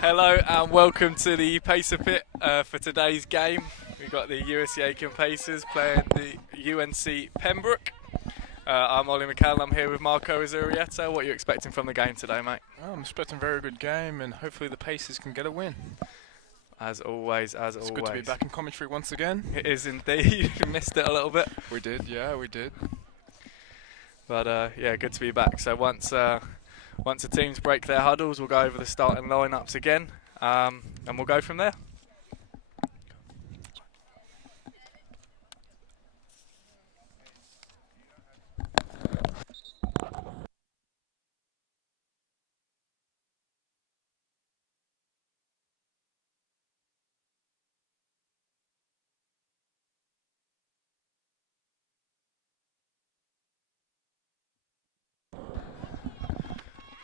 Hello and welcome to the Pacer Pit for today's game. We've got the USC Aiken Pacers playing the UNC Pembroke. I'm Ollie McCall, I'm here with Marco Azurieta. What are you expecting from the game today, mate? I'm expecting a very good game, and hopefully the Pacers can get a win. As always, It's good to be back in commentary once again. It is indeed. You missed it a little bit. We did, yeah, we did. But yeah, good to be back. So once the teams break their huddles, we'll go over the starting lineups again, and we'll go from there.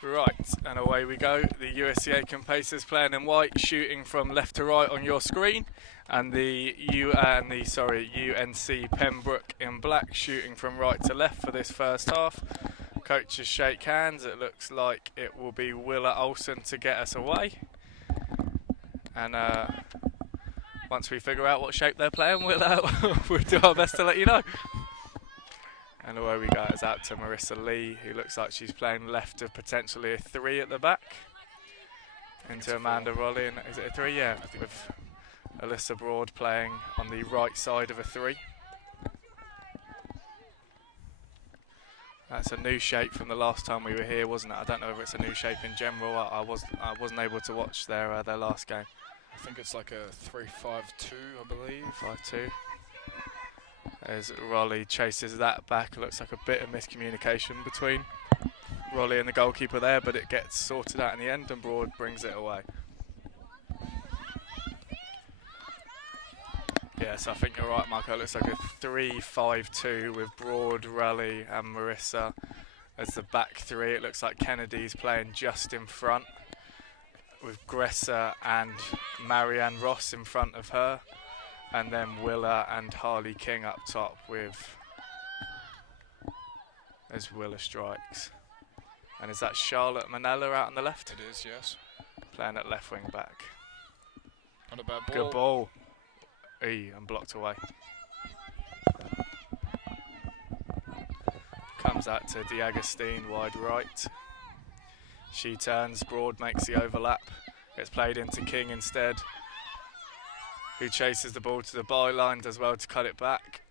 Right, and away we go. The USC Aiken Pacers playing in white, shooting from left to right on your screen, and the UNC Pembroke in black, shooting from right to left for this first half. Coaches shake hands. It looks like it will be Willa Olsen to get us away. And once we figure out what shape they're playing, we'll do our best to let you know. And away we go. It's out to Marissa Lee, who looks like she's playing left of potentially a 3 at the back. Into Amanda Rowley, and is it a 3? Yeah, with Alyssa Broad playing on the right side of a 3. That's a new shape from the last time we were here, wasn't it? I don't know if it's a new shape in general. I wasn't able to watch their last game. I think it's like a 3-5-2, I believe. 5-2. As Rowley chases that back, it looks like a bit of miscommunication between Rowley and the goalkeeper there, but it gets sorted out in the end and Broad brings it away. Yes, I think you're right, Marco. It looks like a 3-5-2 with Broad, Rowley and Marissa as the back 3. It looks like Kennedy's playing just in front with Gressa and Marianne Ross in front of her. And then Willa and Harley King up top as Willa strikes. And is that Charlotte Manella out on the left? It is, yes. Playing at left wing back. Not a bad ball. Good ball. And blocked away. Comes out to D'Agostine, wide right. She turns, Broad makes the overlap. Gets played into King instead, who chases the ball to the byline, does well to cut it back,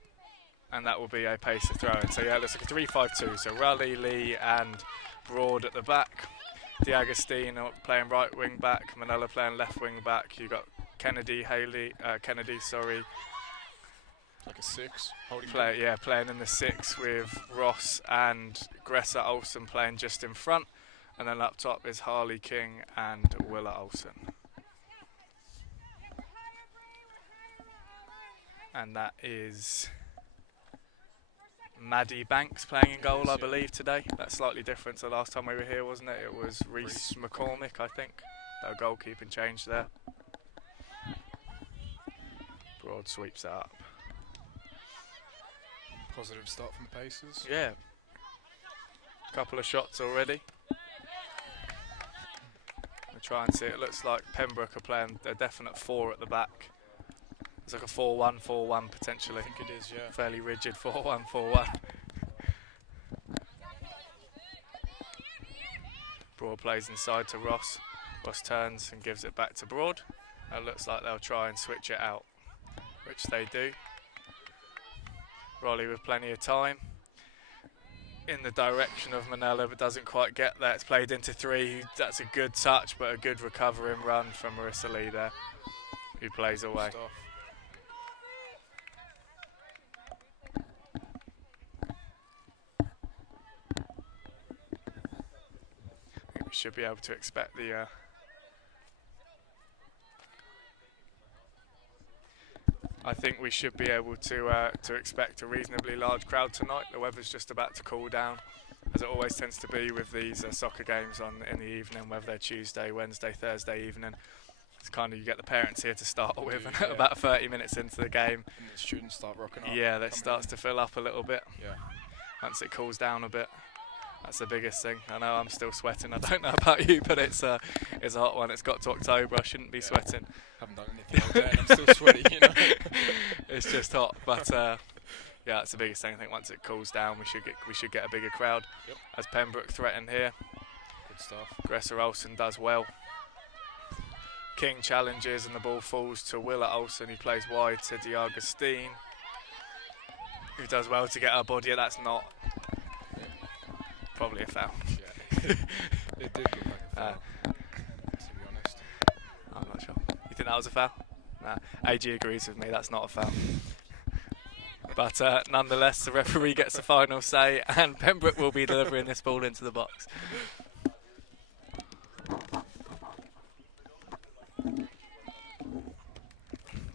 and that will be a Pacer throw-in. So yeah, it looks like a 3-5-2. So Raleigh, Lee and Broad at the back. D'Agostine playing right wing back, Manella playing left wing back. You've got Kennedy, Like a 6. Playing in the 6 with Ross and Gressa Olsen playing just in front. And then up top is Harley King and Willa Olsen. And that is Maddie Banks playing in goal, I believe, today. That's slightly different to the last time we were here, wasn't it? It was Reese McCormick, I think. No goalkeeping change there. Broad sweeps it up. Positive start from the Pacers. Yeah. Couple of shots already. We'll try and see. It looks like Pembroke are playing a definite 4 at the back. It's like a 4-1-4-1 potentially. I think it is, yeah. Fairly rigid 4-1-4-1. Broad plays inside to Ross. Ross turns and gives it back to Broad. It looks like they'll try and switch it out, which they do. Raleigh with plenty of time. In the direction of Manella, but doesn't quite get there. It's played into 3. That's a good touch, but a good recovering run from Marissa Lee there, who plays away. We should be able to expect the I think we should be able to expect a reasonably large crowd tonight. The weather's just about to cool down, as it always tends to be with these soccer games in the evening, whether they're Tuesday, Wednesday, Thursday evening. It's kind of, you get the parents here to start with, and about 30 minutes into the game, and the students start rocking up. Yeah, that starts to fill up a little bit. Yeah. Once it cools down a bit. That's the biggest thing. I know I'm still sweating. I don't know about you, but it's a hot one. It's got to October. I shouldn't be sweating. Haven't done anything all day and I'm still sweaty, you know. It's just hot, but yeah, that's the biggest thing. I think once it cools down, we should get a bigger crowd. Yep. As Pembroke threaten here. Good stuff. Gresser Olsen does well. King challenges and the ball falls to Willa Olsen, who plays wide to D'Agostine, who does well to get her body. That's not probably a foul. Yeah. It did look like a foul, to be honest. I'm not sure. You think that was a foul? Nah. AG agrees with me, that's not a foul. But nonetheless, the referee gets the final say, and Pembroke will be delivering this ball into the box.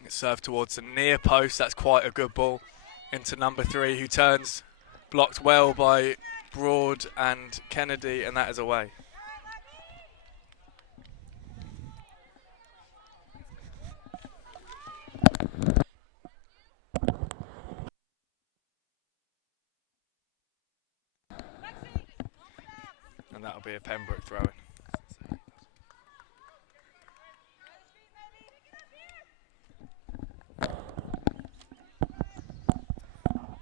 It's served towards the near post. That's quite a good ball into number 3, who turns, blocked well by Broad and Kennedy, and that is away. And that'll be a Pembroke throw-in.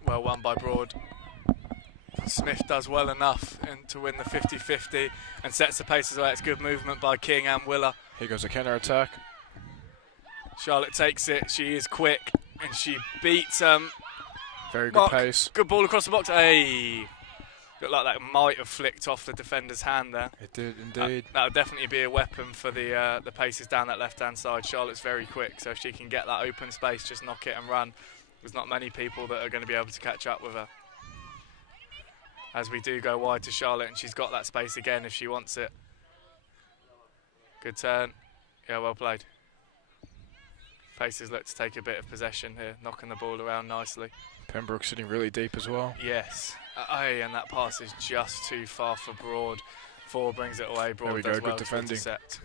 Well won by Broad. Smith does well enough to win the 50-50 and sets the pace as well. It's good movement by King and Willa. Here goes a counter attack. Charlotte takes it. She is quick and she beats Very good Mark. pace. Good ball across the box. Hey, looked like that might have flicked off the defender's hand there. It did indeed. That would definitely be a weapon for the paces down that left-hand side. Charlotte's very quick, so if she can get that open space, just knock it and run. There's not many people that are going to be able to catch up with her. As we do go wide to Charlotte, and she's got that space again if she wants it. Good turn. Yeah, well played. Pacers look to take a bit of possession here, knocking the ball around nicely. Pembroke sitting really deep as well. Yes. And that pass is just too far for Broad. 4 brings it away. Broad There we does go, well good to defending. intercept.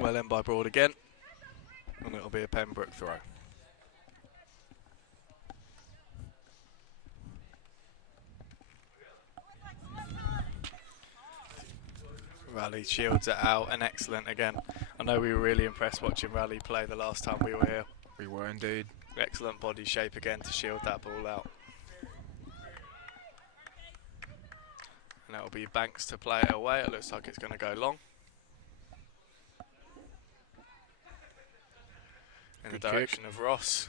Well in by Broad again, and it'll be a Pembroke throw. Raleigh shields it out, and excellent again. I know we were really impressed watching Raleigh play the last time we were here. We were indeed. Excellent body shape again to shield that ball out. And it'll be Banks to play it away. It looks like it's going to go long. In the direction of Ross.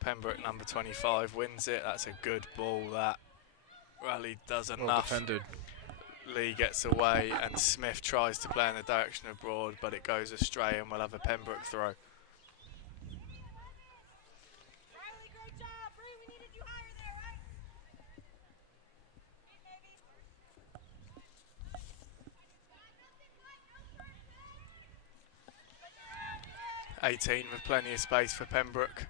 Pembroke, number 25, wins it. That's a good ball. That Raleigh does Well enough. defended. Lee gets away and Smith tries to play in the direction of Broad, but it goes astray and we'll have a Pembroke throw. Riley, 18 with plenty of space for Pembroke.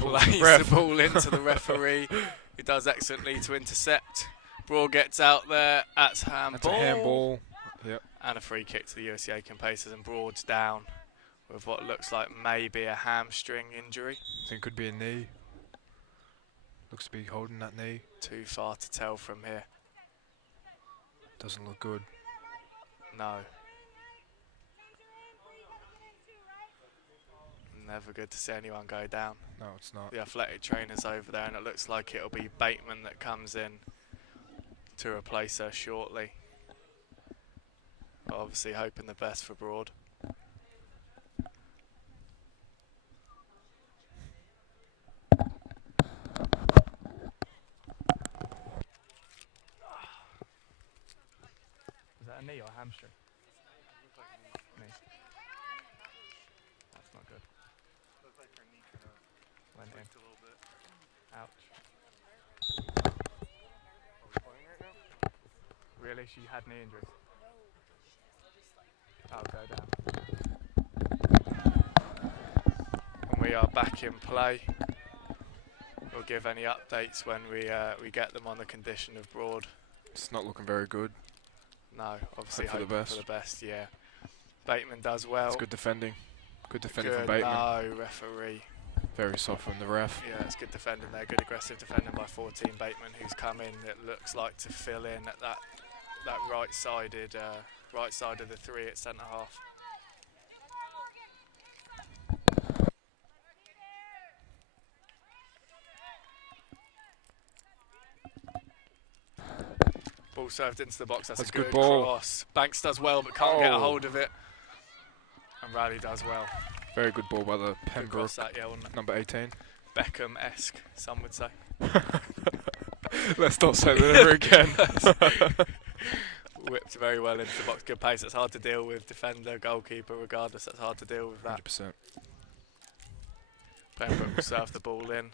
Plays the ball into the referee, who does excellently to intercept. Broad gets out there, that's handball. That's a handball. Yep. And a free kick to the USC Aiken Pacers, and Broad's down with what looks like maybe a hamstring injury. I think could be a knee. Looks to be holding that knee. Too far to tell from here. Doesn't look good. No. Never good to see anyone go down. No, it's not. The athletic trainer's over there, and it looks like it'll be Bateman that comes in to replace her shortly. But obviously hoping the best for Broad. Is that a knee or a hamstring? Knee. That's not good. Looks like her knee kind of Went in. a little bit. Ouch. Are we playing right now? Really? She had knee injuries? I'll go down. And we are back in play. we'll give any updates when we get them on the condition of Broad. It's not looking very good. No, obviously Hope for the best. For the best, yeah. Bateman does well. It's good defending. Good defending Good, from Bateman. no, referee. Very soft from the ref. Yeah, it's good defending there. Good aggressive defending by 14 Bateman, who's come in. It looks like to fill in at that right-sided right side of the three at centre half. Ball served into the box. That's a good ball. cross. Banks does well, but can't get a hold of it. And Raleigh does well. Very good ball by the Pembroke, That, yeah, wasn't it? number 18. Beckham-esque, some would say. Let's not say that ever again. Whipped very well into the box. Good pace. It's hard to deal with. Defender, goalkeeper, regardless. That's hard to deal with that. 100%. Pembroke will serve the ball in.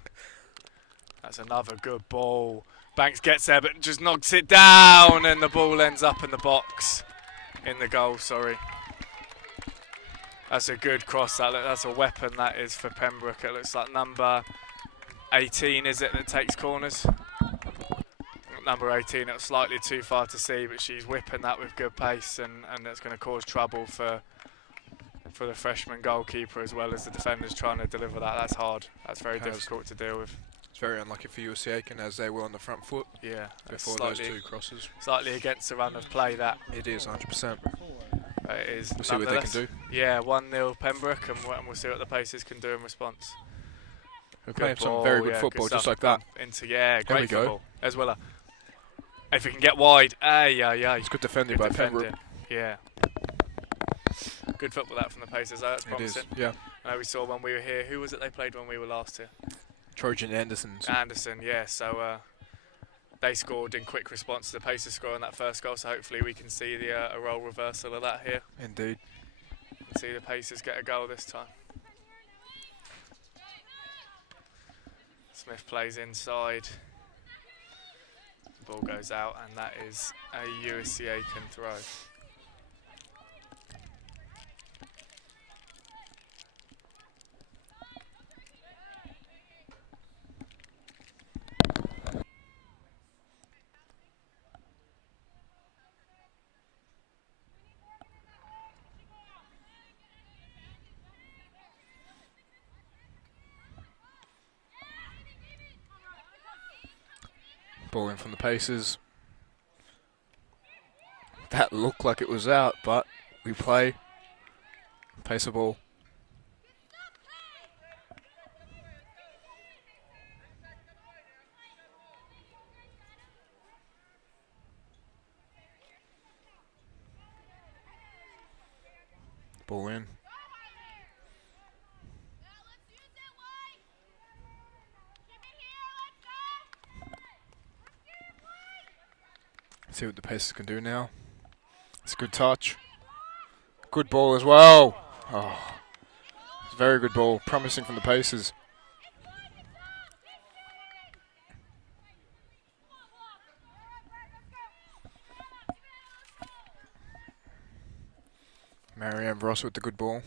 That's another good ball. Banks gets there, but just knocks it down, and the ball ends up in the box. In the goal, sorry. That's a good cross. That's a weapon, that is, for Pembroke. It looks like number 18, is it, that takes corners? Number 18, it was slightly too far to see, but she's whipping that with good pace, and it's going to cause trouble for the freshman goalkeeper as well as the defenders trying to deliver that. That's hard. That's very difficult to deal with. It's very unlucky for USC Aiken as they were on the front foot. Yeah, before those two crosses. Slightly against the run of play, that. It is 100%. It is. We'll see what they can do. Yeah, 1-0 Pembroke, and we'll see what the Pacers can do in response. We're playing some very good football, just like that. Great football as well. If we can get wide, It's good defending by Pembroke. Yeah. Good football that from the Pacers. That's promising. It is, yeah. I know we saw when we were here. Who was it they played when we were last here? Trojan Andersons. Anderson, yeah. So they scored in quick response to the Pacers scoring that first goal. So hopefully we can see a role reversal of that here. Indeed. And see the Pacers get a goal this time. Smith plays inside. The ball goes out, and that is a USC Aiken throw. Ball in from the Pacers. That looked like it was out, but we play. Pacer ball. Ball in. See what the Pacers can do now. It's a good touch. Good ball as well. Oh, it's a very good ball. Promising from the Pacers. Marianne Ross with the good ball.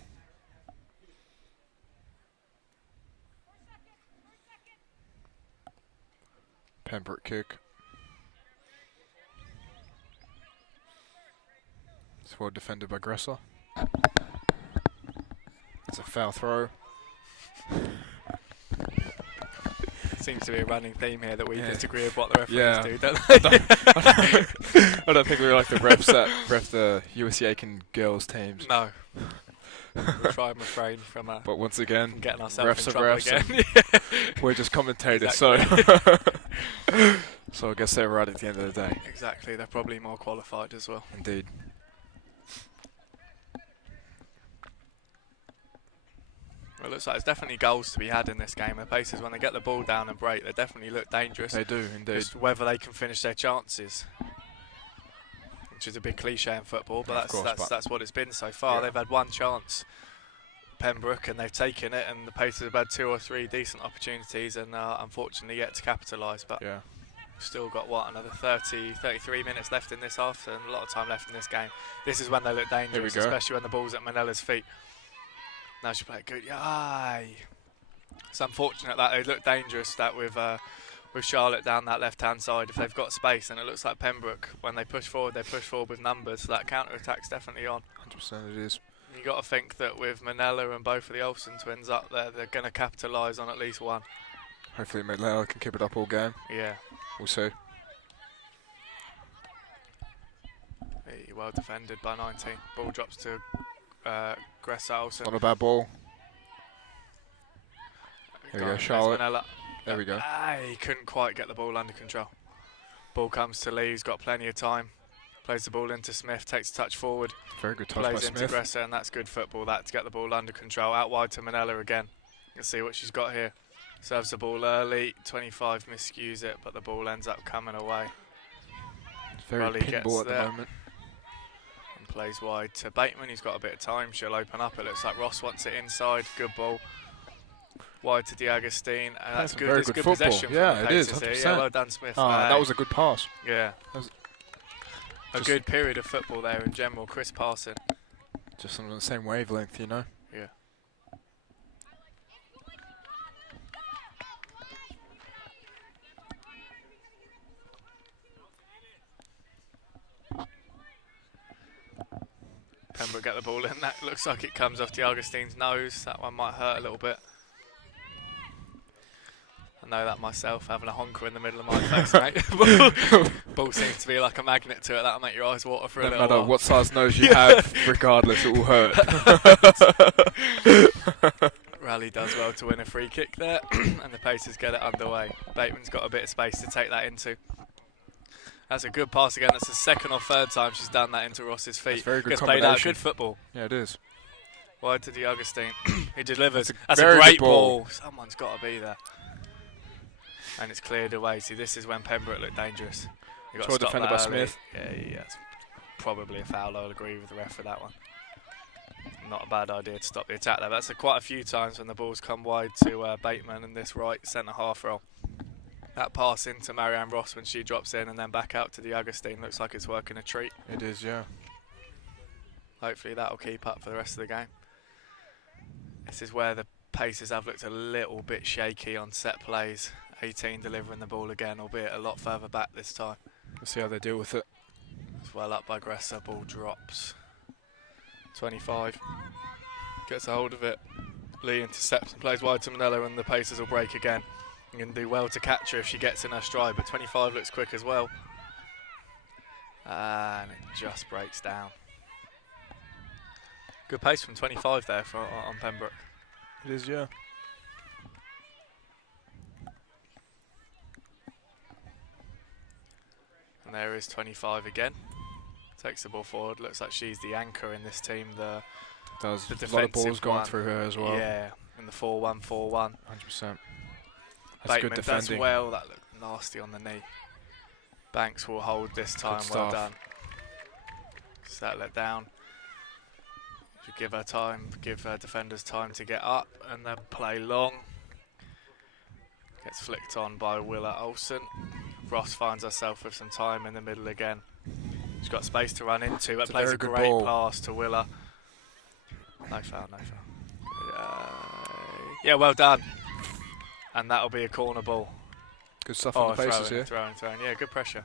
Pembroke kick. It's well defended by Gressler. It's a foul throw. Seems to be a running theme here that we disagree with what the referees do, don't they? I don't think we like the refs that ref the USC Aiken girls teams. No. We'll try and refrain from but once again, getting ourselves refs in are trouble refs. Again. We're just commentators, Exactly. so I guess they're right at the end of the day. Exactly, they're probably more qualified as well. Indeed. Well, it looks like there's definitely goals to be had in this game. The Pacers, when they get the ball down and break, they definitely look dangerous. They do, indeed. Just whether they can finish their chances, which is a big cliche in football, but that's what it's been so far. They've had one chance, Pembroke, and they've taken it, and the Pacers have had 2 or 3 decent opportunities and unfortunately yet to capitalise. But we've still got, another 33 minutes left in this half, and a lot of time left in this game. This is when they look dangerous, especially when the ball's at Manella's feet. Now she played good. Aye. It's unfortunate that they look dangerous, that with Charlotte down that left-hand side, if they've got space, and it looks like Pembroke, when they push forward with numbers, so that counter-attack's definitely on. 100% it is. You got to think that with Manila and both of the Olsen twins up there, they're going to capitalise on at least one. Hopefully Manila can keep it up all game. Yeah. We'll see. Well defended by 19. Ball drops to Gressa Olsen. Not a bad ball. There we go, Charlotte. Manila. There we go. He couldn't quite get the ball under control. Ball comes to Lee, he's got plenty of time. Plays the ball into Smith, takes a touch forward. Very good touch by Plays into Smith. Gressa, and that's good football, that, to get the ball under control. Out wide to Manila again. Let's see what she's got here. Serves the ball early, 25 miscues it, but the ball ends up coming away. Very Raleigh pinball at the there. moment. And plays wide to Bateman, he's got a bit of time, she'll open up. It looks like Ross wants it inside, good ball. Wide to D'Agostine, and that's good. Very It's good good football. possession. Yeah, from it the is. Pacers 100%. here. Yeah, well done, Smith. That was a good pass. Yeah. Was A just good period of football there in general. Chris passing. just on the same wavelength, you know. Yeah. Pembroke get the ball in. That looks like it comes off D'Agostine's nose. That one might hurt a little bit. I know that myself, having a honker in the middle of my face, mate. Ball seems to be like a magnet to it. That'll make your eyes water for a No little matter while. what size nose you have, regardless, it will hurt. Raleigh does well to win a free kick there, and the Pacers get it underway. Bateman's got a bit of space to take that into. That's a good pass again. That's the second or third time she's done that into Ross's feet. That's very good Gets played out. combination. Good football. Yeah, it is. Wide to D'Agostine. He delivers. That's a That's a very great good ball. ball. Someone's got to be there. And it's cleared away. See, this is when Pembroke looked dangerous. You got Well to stop defended that by early. Smith. Yeah, it's probably a foul. I'll agree with the ref for that one. Not a bad idea to stop the attack there. That's quite a few times when the ball's come wide to Bateman in this right centre half role. That pass into Marianne Ross when she drops in and then back out to D'Agostine looks like it's working a treat. It is, yeah. Hopefully that'll keep up for the rest of the game. This is where the Pacers have looked a little bit shaky on set plays. 18 delivering the ball again, albeit a lot further back this time. Let's see how they deal with it. It's well up by Gressa, ball drops. 25 gets a hold of it. Lee intercepts and plays wide to Manila, and the Pacers will break again. You can do well to catch her if she gets in her stride, but 25 looks quick as well. And it just breaks down. Good pace from 25 there on Pembroke. It is, yeah. And there is 25 again. Takes the ball forward. Looks like she's the anchor in this team. Does. The A lot of balls defensive going one. through her as well. Yeah, in the 4-1-4-1. 100%. That's Bateman good does defending. well. That looked nasty on the knee. Banks will hold this time. Good Well stuff. done. Settle it down. Should give her time. Give her defenders time to get up and then play long. Gets flicked on by Willa Olsen. Ross finds herself with some time in the middle again. She's got space to run into. But It's a plays very a good great ball. pass to Willa. No foul, no foul. Yeah, well done. And that'll be a corner ball. Good stuff on the Pacers here. Throwing. Yeah, good pressure.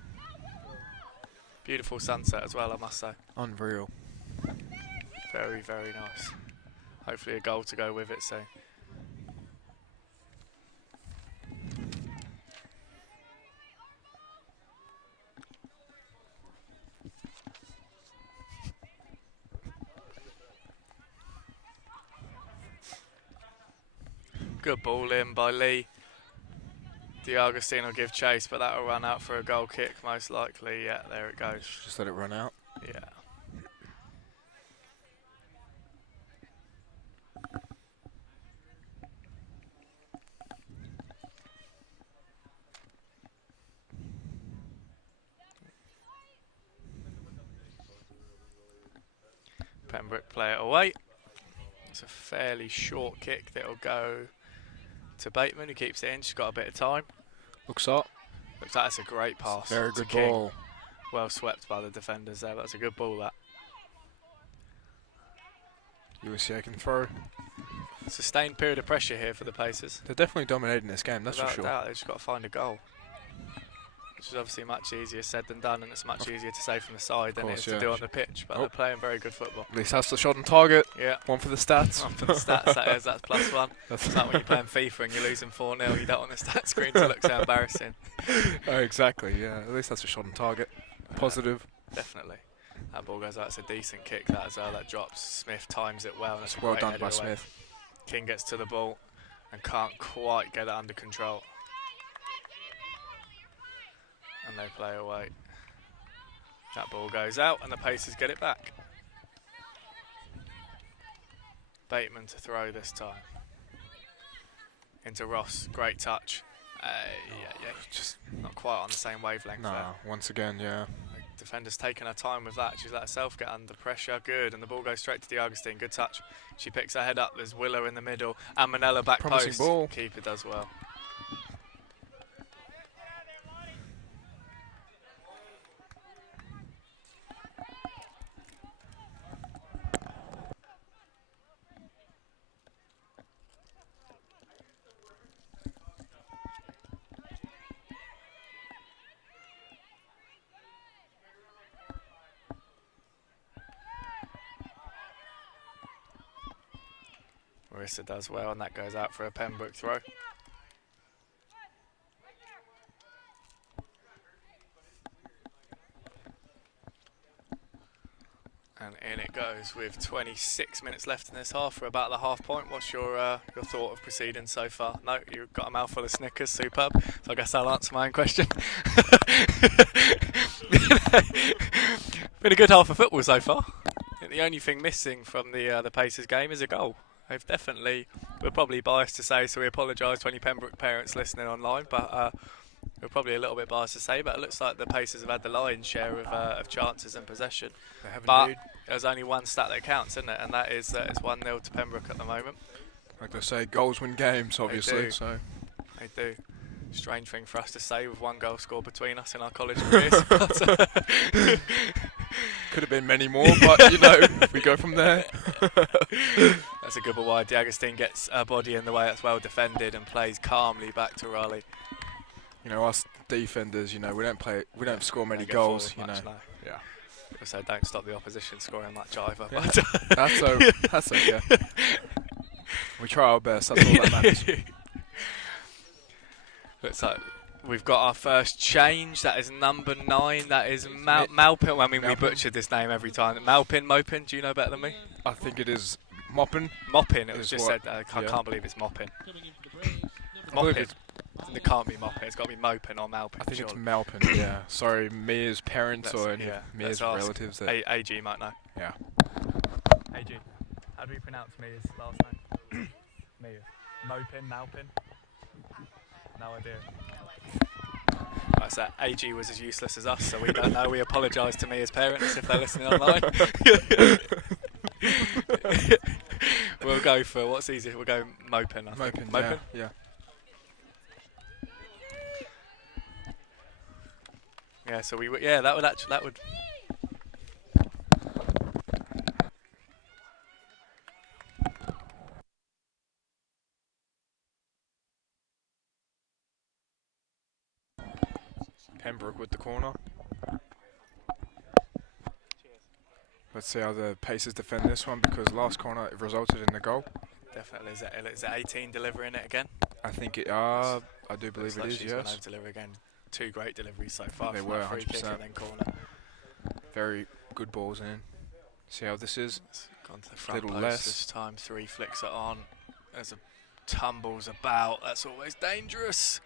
Beautiful sunset as well, I must say. Unreal. Very, very nice. Hopefully a goal to go with it soon. Good ball in by Lee. D'Agostine will give chase, but that'll run out for a goal kick most likely. Yeah, there it goes. Just let it run out. Yeah. Pembroke play it away. It's a fairly short kick that'll go to Bateman, who keeps it in. She's got a bit of time. Looks up. Looks like that's a great pass. Very to good King. ball. Well swept by the defenders there. That's a good ball, that. USC Aiken throw. Sustained period of pressure here for the Pacers. They're definitely dominating this game, that's Without for sure. doubt, they've just got to find a goal. Which is obviously much easier said than done, and it's much easier to say from the side than it is to do on the pitch. But they're playing very good football. At least that's the shot on target. Yeah. One for the stats. One for the stats, that's +1. It's like when you're playing FIFA and you're losing 4-0, you don't want the stat screen to look so embarrassing. Oh, exactly, yeah. At least that's a shot on target. Positive. Definitely. That ball goes out, it's a decent kick that as well, that drops. Smith times it well. It's well done by Smith. King gets to the ball and can't quite get it under control. And they play away. That ball goes out and the Pacers get it back. Bateman to throw this time. Into Ross, great touch. Just not quite on the same wavelength there. Once again, yeah. The defender's taken her time with that. She's let herself get under pressure. Good, and the ball goes straight to D'Agostine. Good touch. She picks her head up. There's Willer in the middle. And Manella back Promising post. Ball. Keeper does well. Marissa does well, and that goes out for a Pembroke throw. And in it goes with 26 minutes left in this half for about the half point. What's your thought of proceedings so far? No, you've got a mouthful of Snickers, superb. So I guess I'll answer my own question. Been a good half of football so far. I think the only thing missing from the Pacers game is a goal. They've definitely, we're probably biased to say, so we apologise to any Pembroke parents listening online, but we're probably a little bit biased to say, but it looks like the Pacers have had the lion's share of chances and possession. They have but indeed. there's only one stat that counts, isn't it? And that is it's 1-0 to Pembroke at the moment. Like they say, goals win games, obviously. They do. Strange thing for us to say with one goal scored between us in our college careers. Could have been many more, but you know, if we go from there. That's a good ball wide. D'Agostine gets her body in the way. That's well defended and plays calmly back to Raleigh. You know, us defenders, you know, we don't score many goals, you know. Yeah. So don't stop the opposition scoring much either. Yeah. But that's okay. We try our best, that's all that matters. Looks like we've got our first change. That is number 9. That is Malpin. I mean, we butchered this name every time. Mopin? Do you know better than me? I think it is Moppin. Moppin. It was just said. I can't believe it's Moppin. Moppin. It can't be Moppin. It's got to be Mopin or Malpin. I think it's Malpin. Yeah. Sorry, Mia's parents or any of Mia's relatives. AG might know. Yeah. AG. How do we pronounce Mia's last name? Mia. Mopin. Malpin. No idea. Right, so AG was as useless as us, so we don't know. We apologise to me as parents if they're listening online. We'll go for what's easier. We'll go Mopin. I think. Mopin. Yeah. Yeah. So that would. Pembroke with the corner. Let's see how the Pacers defend this one, because last corner it resulted in the goal. Definitely. Is it 18 delivering it again? I think it. I do believe it is. She's Yes. gonna deliver again. 2 great deliveries so far. They from were that free kick 100%. and then corner. Very good balls in. See how this is. It's gone to the front Little post less. this time. 3 flicks it on. There's a tumbles about. That's always dangerous.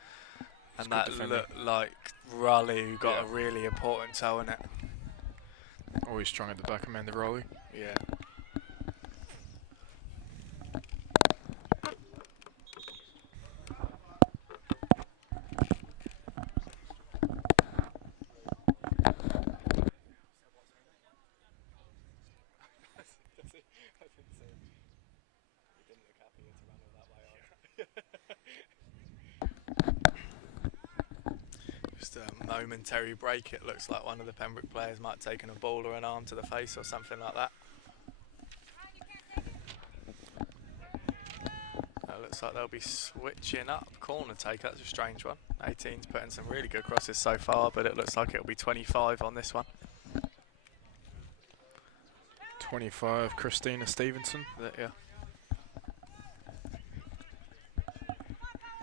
And that looked like Raleigh, who got a really important toe in it. Always strong at the back, Amanda Raleigh. Yeah. Just a momentary break. It looks like one of the Pembroke players might have taken a ball or an arm to the face or something like that. looks like they'll be switching up corner take. That's a strange one. 18's putting some really good crosses so far, but it looks like it'll be 25 on this one. 25, Christina Stevenson. Yeah.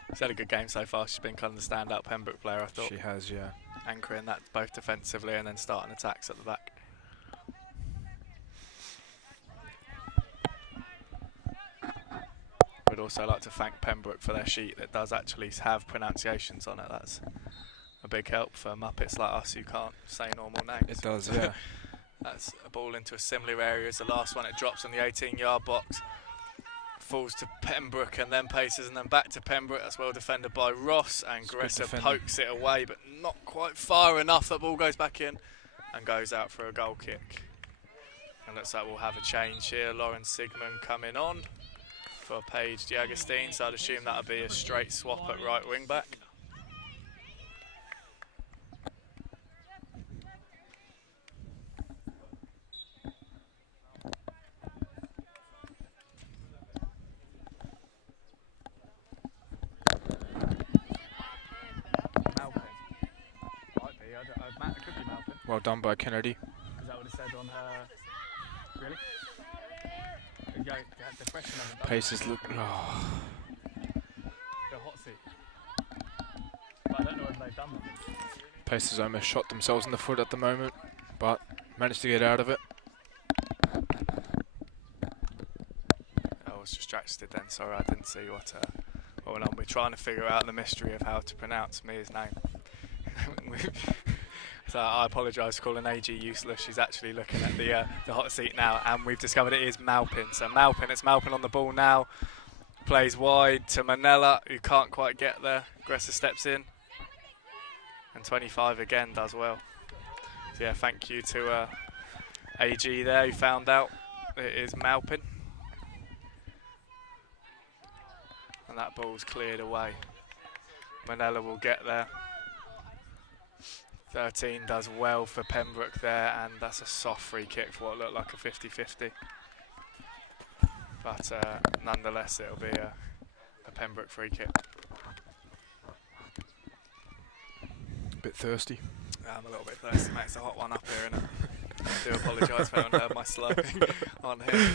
She's had a good game so far. She's been kind of the standout Pembroke player, I thought. She has, yeah. Anchoring that both defensively and then starting attacks at the back. Would also like to thank Pembroke for their sheet that does actually have pronunciations on it. That's a big help for Muppets like us who can't say normal names. It does, yeah. That's a ball into a similar area as the last one. It drops on the 18-yard box. Falls to Pembroke and then paces and then back to Pembroke. That's well defended by Ross, and Gressa pokes it away but not quite far enough. That ball goes back in and goes out for a goal kick. And looks like we'll have a change here. Lauren Sigmund coming on for Paige D'Agostine, so I'd assume that'll be a straight swap at right wing back. Well done by Kennedy. Is that what it said on her? Really? The question Paces look. Oh. The hot seat. But I don't know whether they've done that. Pacers almost shot themselves in the foot at the moment, but managed to get out of it. I was distracted then, sorry, I didn't see what went on. We're trying to figure out the mystery of how to pronounce Mia's name. So I apologise for calling AG useless. She's actually looking at the hot seat now, and we've discovered it is Malpin. So Malpin, it's Malpin on the ball now. Plays wide to Manella, who can't quite get there. Gressa steps in, and 25 again does well. So yeah, thank you to AG there, who found out it is Malpin. And that ball's cleared away. Manella will get there. 13 does well for Pembroke there, and that's a soft free kick for what looked like a 50-50. But nonetheless, it'll be a Pembroke free kick. A bit thirsty. I'm a little bit thirsty, mate. It's a hot one up here, innit? I do apologise if anyone heard my slurping on here.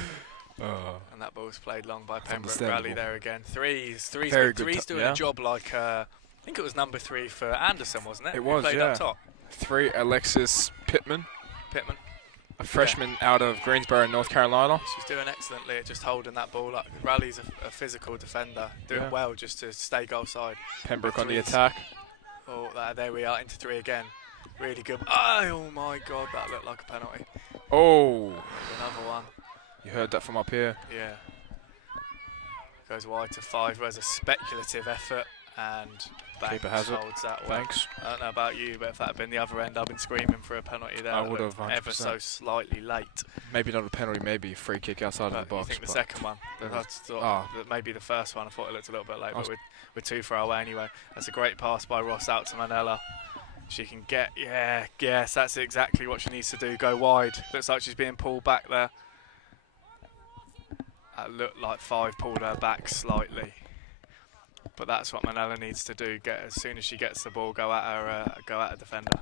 And that ball's played long by Pembroke. Rally there again. Three's doing a job like I think it was number 3 for Anderson, wasn't it? It was, played yeah. up top. 3, Alexis Pittman, a freshman out of Greensboro, North Carolina. She's doing excellently at just holding that ball up. Rally's a physical defender, doing well just to stay goal side. Pembroke on the attack. Oh, there we are, into 3 again. Really good. Oh my God, that looked like a penalty. Oh. Another one. You heard that from up here. Yeah. Goes wide to 5, whereas a speculative effort, and Banks holds that one. Thanks. I don't know about you, but if that had been the other end, I've been screaming for a penalty there. I would have, 100%. Ever so slightly late. Maybe not a penalty, maybe a free kick outside of the box. You think the second one? I thought that maybe the first one, I thought it looked a little bit late, but we're too far away anyway. That's a great pass by Ross out to Manella. She can get, yes, that's exactly what she needs to do, go wide. Looks like she's being pulled back there. That looked like 5 pulled her back slightly. But that's what Manella needs to do. Get as soon as she gets the ball, go at her defender.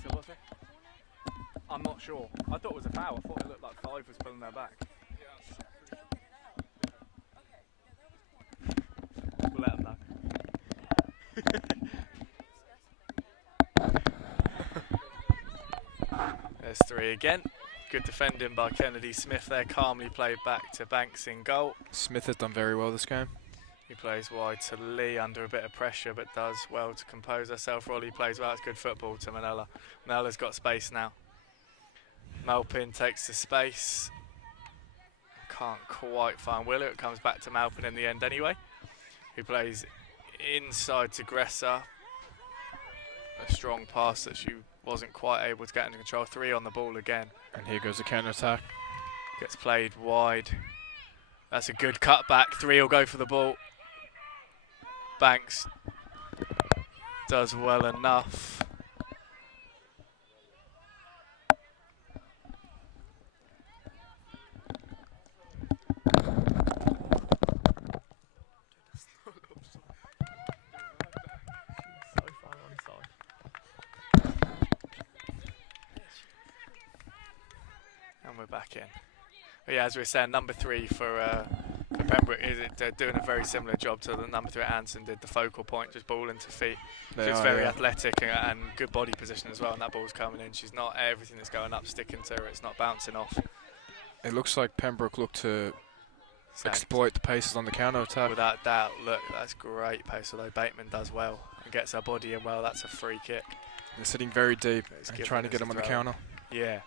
Still was it? I'm not sure. I thought it was a foul. I thought it looked like 5 was pulling her back. We'll let them know. There's 3 again. Good defending by Kennedy Smith there, calmly played back to Banks in goal. Smith has done very well this game. He plays wide to Lee under a bit of pressure, but does well to compose herself. Rolly plays well, it's good football to Manella. Manella's got space now. Malpin takes the space. Can't quite find Willer. It comes back to Malpin in the end anyway. He plays inside to Gressa. A strong pass that she wasn't quite able to get into control. 3 on the ball again. And here goes the counter-attack. Gets played wide. That's a good cutback. 3 will go for the ball. Banks does well enough. back in. But yeah, as we were saying, number 3 for Pembroke they're doing a very similar job to the number 3 Anson did. The focal point, just ball into feet. She's very athletic and good body position as well, and that ball's coming in. She's not everything that's going up sticking to her. It's not bouncing off. It looks like Pembroke look to exploit the paces on the counter attack. Without doubt, look, that's great pace. Although Bateman does well and gets her body in well, that's a free kick. They're sitting very deep and trying to get them on the counter. Yeah.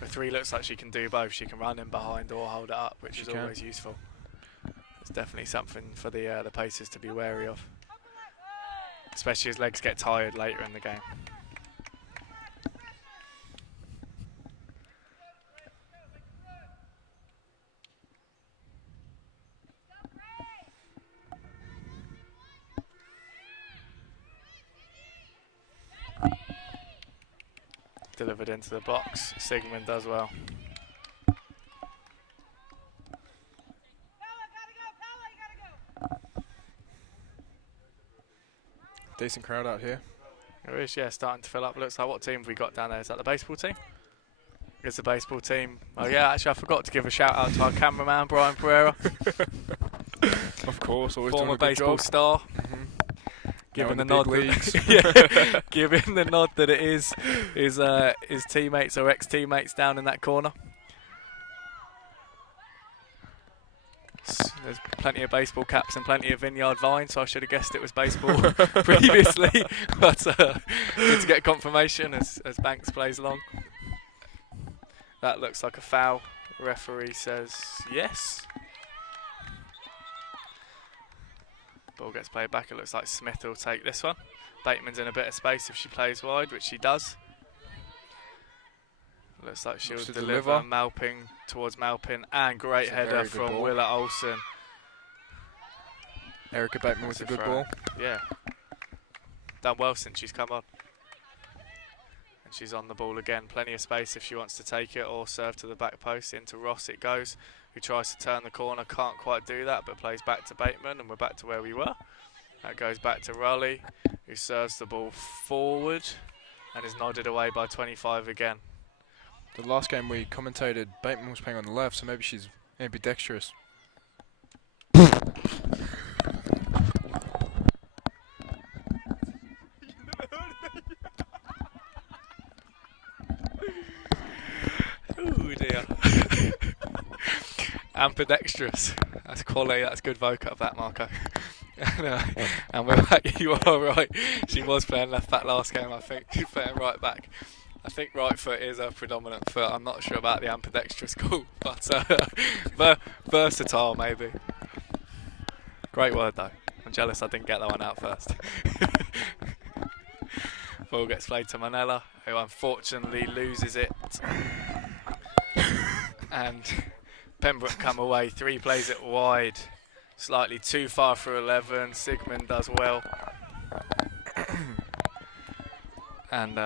The 3 looks like she can do both. She can run in behind or hold it up, which is always useful. It's definitely something for the Pacers to be wary of, especially as legs get tired later in the game. Delivered into the box. Sigmund does well. Decent crowd out here. There is, yeah, starting to fill up. Looks like, what team have we got down there? Is that the baseball team? It's the baseball team. Oh yeah, actually I forgot to give a shout out to our cameraman Brian Pereira. Of course, always former doing a good baseball job. star. Giving the nod, giving the nod that it is his teammates or ex-teammates down in that corner. There's plenty of baseball caps and plenty of vineyard vines, so I should have guessed it was baseball previously. But good to get confirmation as Banks plays along. That looks like a foul. Referee says yes. Ball gets played back. It looks like Smith will take this one. Bateman's in a bit of space if she plays wide, which she does. Looks like she'll deliver. Malpin towards Malpin, and great header from Willa Olsen. Erica Bateman with a good ball. Yeah. Done well since she's come on. And she's on the ball again. Plenty of space if she wants to take it or serve to the back post. Into Ross it goes, who tries to turn the corner. Can't quite do that, but plays back to Bateman, and we're back to where we were. That goes back to Raleigh, who serves the ball forward and is nodded away by 25 again. The last game we commentated, Bateman was playing on the left, so maybe she's ambidextrous. Oh dear. Ambidextrous. That's quality, that's good vocab, that, Marco. And we're back. You are right. She was playing left back last game, I think. She's playing right back. I think right foot is her predominant foot. I'm not sure about the ambidextrous call, but versatile maybe. Great word though. I'm jealous I didn't get that one out first. Ball gets played to Manella, who unfortunately loses it. And Pembroke come away. 3 plays it wide. Slightly too far for 11. Sigmund does well. And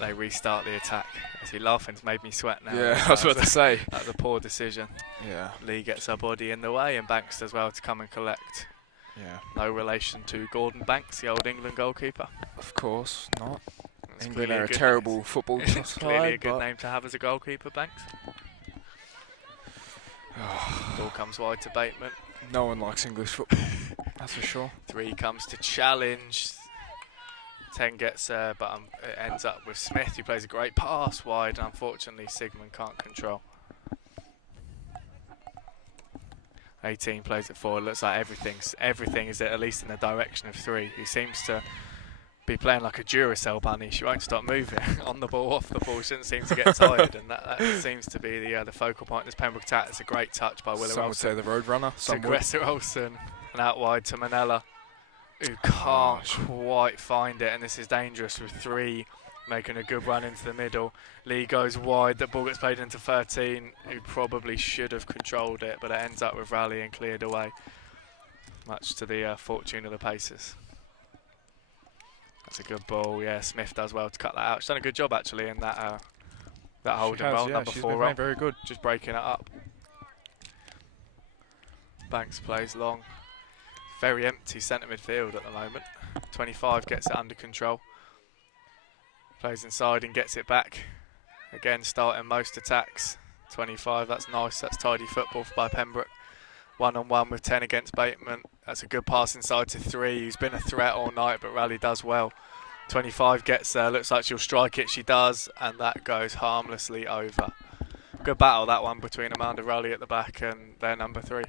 they restart the attack. I see laughing's made me sweat now. Yeah, I was about to say. That's a poor decision. Yeah. Lee gets her body in the way, and Banks does well to come and collect. Yeah. No relation to Gordon Banks, the old England goalkeeper. Of course not. That's England are a terrible football side. Clearly a good name to have as a goalkeeper, Banks. Ball comes wide to Bateman. No one likes English football, that's for sure. 3 comes to challenge. 10 gets there, but it ends up with Smith, who plays a great pass wide. Unfortunately, Sigmund can't control. 18 plays it forward. Looks like everything is at least in the direction of 3, who seems to be playing like a Duracell bunny. She won't stop moving on the ball, off the ball. She doesn't seem to get tired, and that seems to be the focal point. This Pembroke attack is a great touch by Willa Olsen. Some would say the roadrunner. To Gresser Olsen, and out wide to Manella, who can't quite find it, and this is dangerous with 3 making a good run into the middle. Lee goes wide, the ball gets played into 13, who probably should have controlled it, but it ends up with Raleigh and cleared away, much to the fortune of the Pacers. That's a good ball. Yeah, Smith does well to cut that out. She's done a good job actually in that holding role, yeah, number she's 4 been role. very good. Just breaking it up. Banks plays long. Very empty centre midfield at the moment. 25 gets it under control. Plays inside and gets it back. Again, starting most attacks. 25, that's nice, that's tidy football by Pembroke. 1-on-1 with 10 against Bateman. That's a good pass inside to 3, who's been a threat all night, but Raleigh does well. 25 gets there, looks like she'll strike it, she does, and that goes harmlessly over. Good battle, that one, between Amanda Raleigh at the back and their number 3.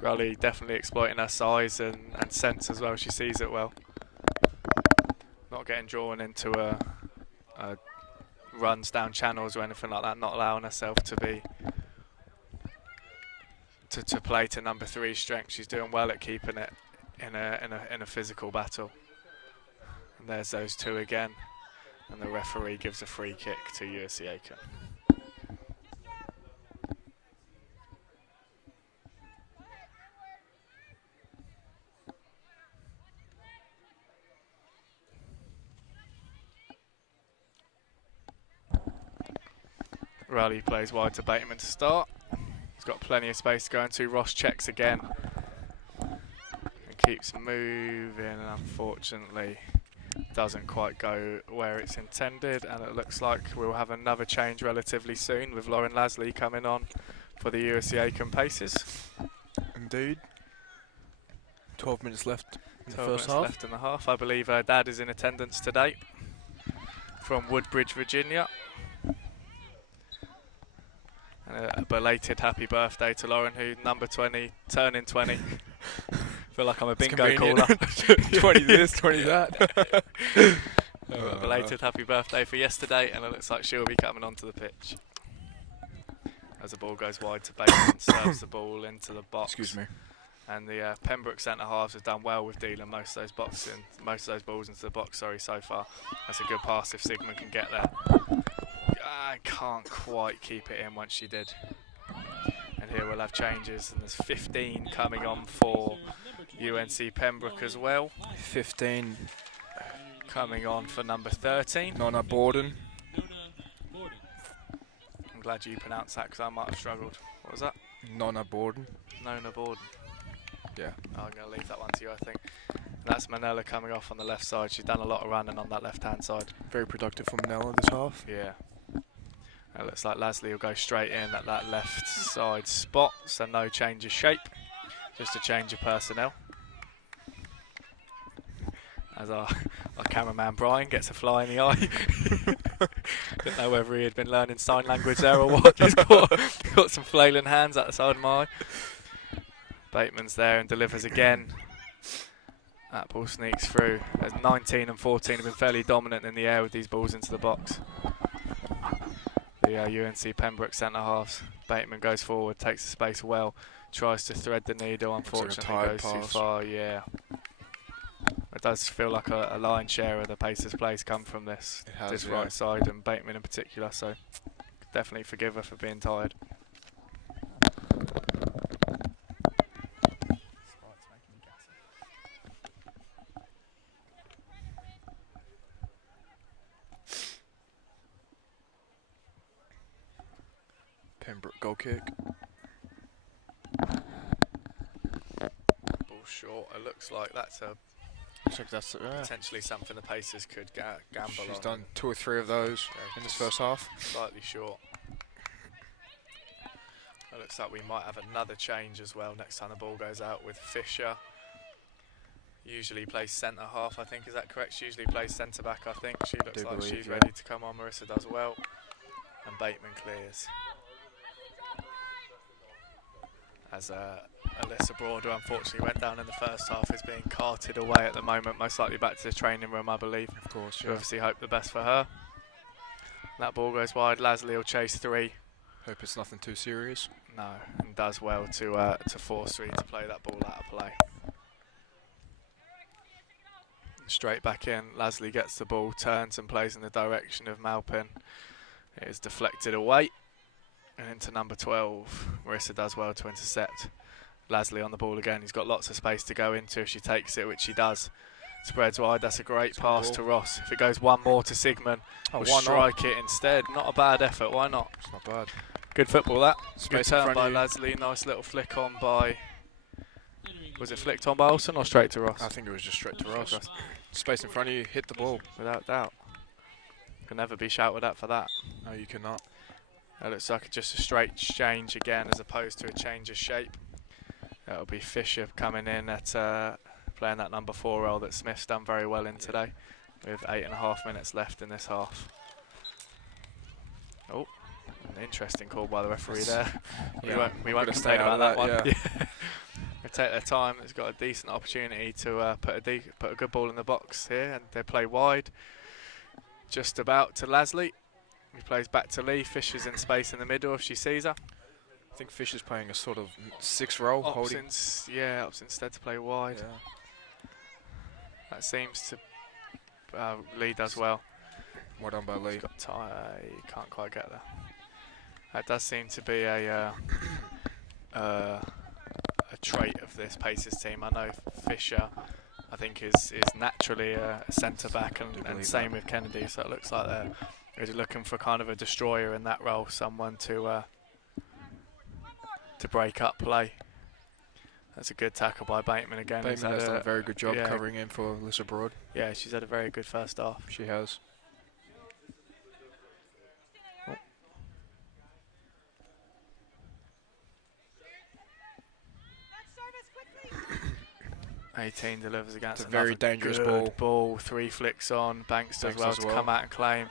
Raleigh definitely exploiting her size and sense as well, she sees it well. Not getting drawn into a runs down channels or anything like that, not allowing herself to be to play to number 3's strength. She's doing well at keeping it in a physical battle. And there's those 2 again, and the referee gives a free kick to USC Aiken. Raleigh plays wide to Bateman to start. He's got plenty of space to go into. Ross checks again and keeps moving, and unfortunately doesn't quite go where it's intended, and it looks like we'll have another change relatively soon with Lauren Lasley coming on for the USC Aiken Pacers. Indeed. 12 minutes left in the 12 first minutes half. left in the half. I believe her dad is in attendance today from Woodbridge, Virginia. A belated happy birthday to Lauren, who number 20, turning 20. Feel like I'm a bingo caller. 20 this, 20 that. A belated happy birthday for yesterday, and it looks like she'll be coming onto the pitch. As the ball goes wide to Bateman, serves the ball into the box. Excuse me. And the Pembroke centre halves have done well with dealing most of those balls into the box. So far, that's a good pass if Sigmund can get there. I can't quite keep it in once she did. And here we'll have changes, and there's 15 coming on for UNC Pembroke as well. 15 coming on for number 13. Nonna Borden. I'm glad you pronounced that because I might have struggled. What was that? Nonna Borden. Nona Borden. Yeah. I'm going to leave that one to you, I think. And that's Manella coming off on the left side. She's done a lot of running on that left-hand side. Very productive for Manella this half. Yeah. It looks like Lasley will go straight in at that left side spot, so no change of shape, just a change of personnel. As our cameraman Brian gets a fly in the eye. Didn't know whether he had been learning sign language there or what. He's got some flailing hands at the side of my eye. Bateman's there and delivers again. That ball sneaks through. There's 19 and 14 have been fairly dominant in the air with these balls into the box. The UNC Pembroke centre halves. Bateman goes forward, takes the space well, tries to thread the needle, unfortunately like goes too pass. far, yeah. It does feel like a lion's share of the Pacers' plays come from this right side, and Bateman in particular, so definitely forgive her for being tired. Pembroke goal kick. Ball short. It looks like that's That's potentially something the Pacers could gamble on. She's done 2 or 3 of those in this first half. Slightly short. It looks like we might have another change as well next time the ball goes out with Fisher. Usually plays centre half, I think. Is that correct? She usually plays centre back, I think. She looks like she's ready to come on. Marissa does well. And Bateman clears. As Alyssa Broader unfortunately went down in the first half, is being carted away at the moment, most likely back to the training room, I believe. Of course, We obviously hope the best for her. That ball goes wide. Lasley will chase 3. Hope it's nothing too serious. No, and does well to force 3 to play that ball out of play. Straight back in. Lasley gets the ball, turns and plays in the direction of Malpin. It is deflected away. And into number 12, Marissa does well to intercept. Lasley on the ball again. He's got lots of space to go into if she takes it, which she does. Spreads wide. That's a great pass to Ross. If it goes one more to Sigmund, we'll strike it instead. Not a bad effort. Why not? It's not bad. Good football, that. Space Good in turn front by of Lasley. Nice little flick on by... Was it flicked on by Olsen or straight to Ross? I think it was just straight to Ross. Space in front of you, hit the ball. Without doubt. Can never be shouted at for that. No, you cannot. It looks like just a straight change again as opposed to a change of shape. That'll be Fisher coming in at playing that number 4 role that Smith's done very well in today, with 8.5 minutes left in this half. Oh, an interesting call by the referee there. Yeah, we won't complain about that one. Yeah. They take their time. It's got a decent opportunity to put a good ball in the box here, and they play wide. Just about to Lasley. He plays back to Lee. Fisher's in space in the middle if she sees her. I think Fisher's playing a sort of 6 role. Opts instead to play wide. Yeah. That seems to Lee does well. Well done by Lee. He's got he can't quite get there. That does seem to be a trait of this Pacers team. I know Fisher, I think, is naturally a centre back, and same with Kennedy. So it looks like they're really looking for kind of a destroyer in that role, someone to break up play. That's a good tackle by Bateman again. Bateman has done a very good job covering in for Alyssa Broad. Yeah, she's had a very good first half. She has. Oh. 18 delivers against it's a very dangerous ball. 3 flicks on. Banks does well to come out and claim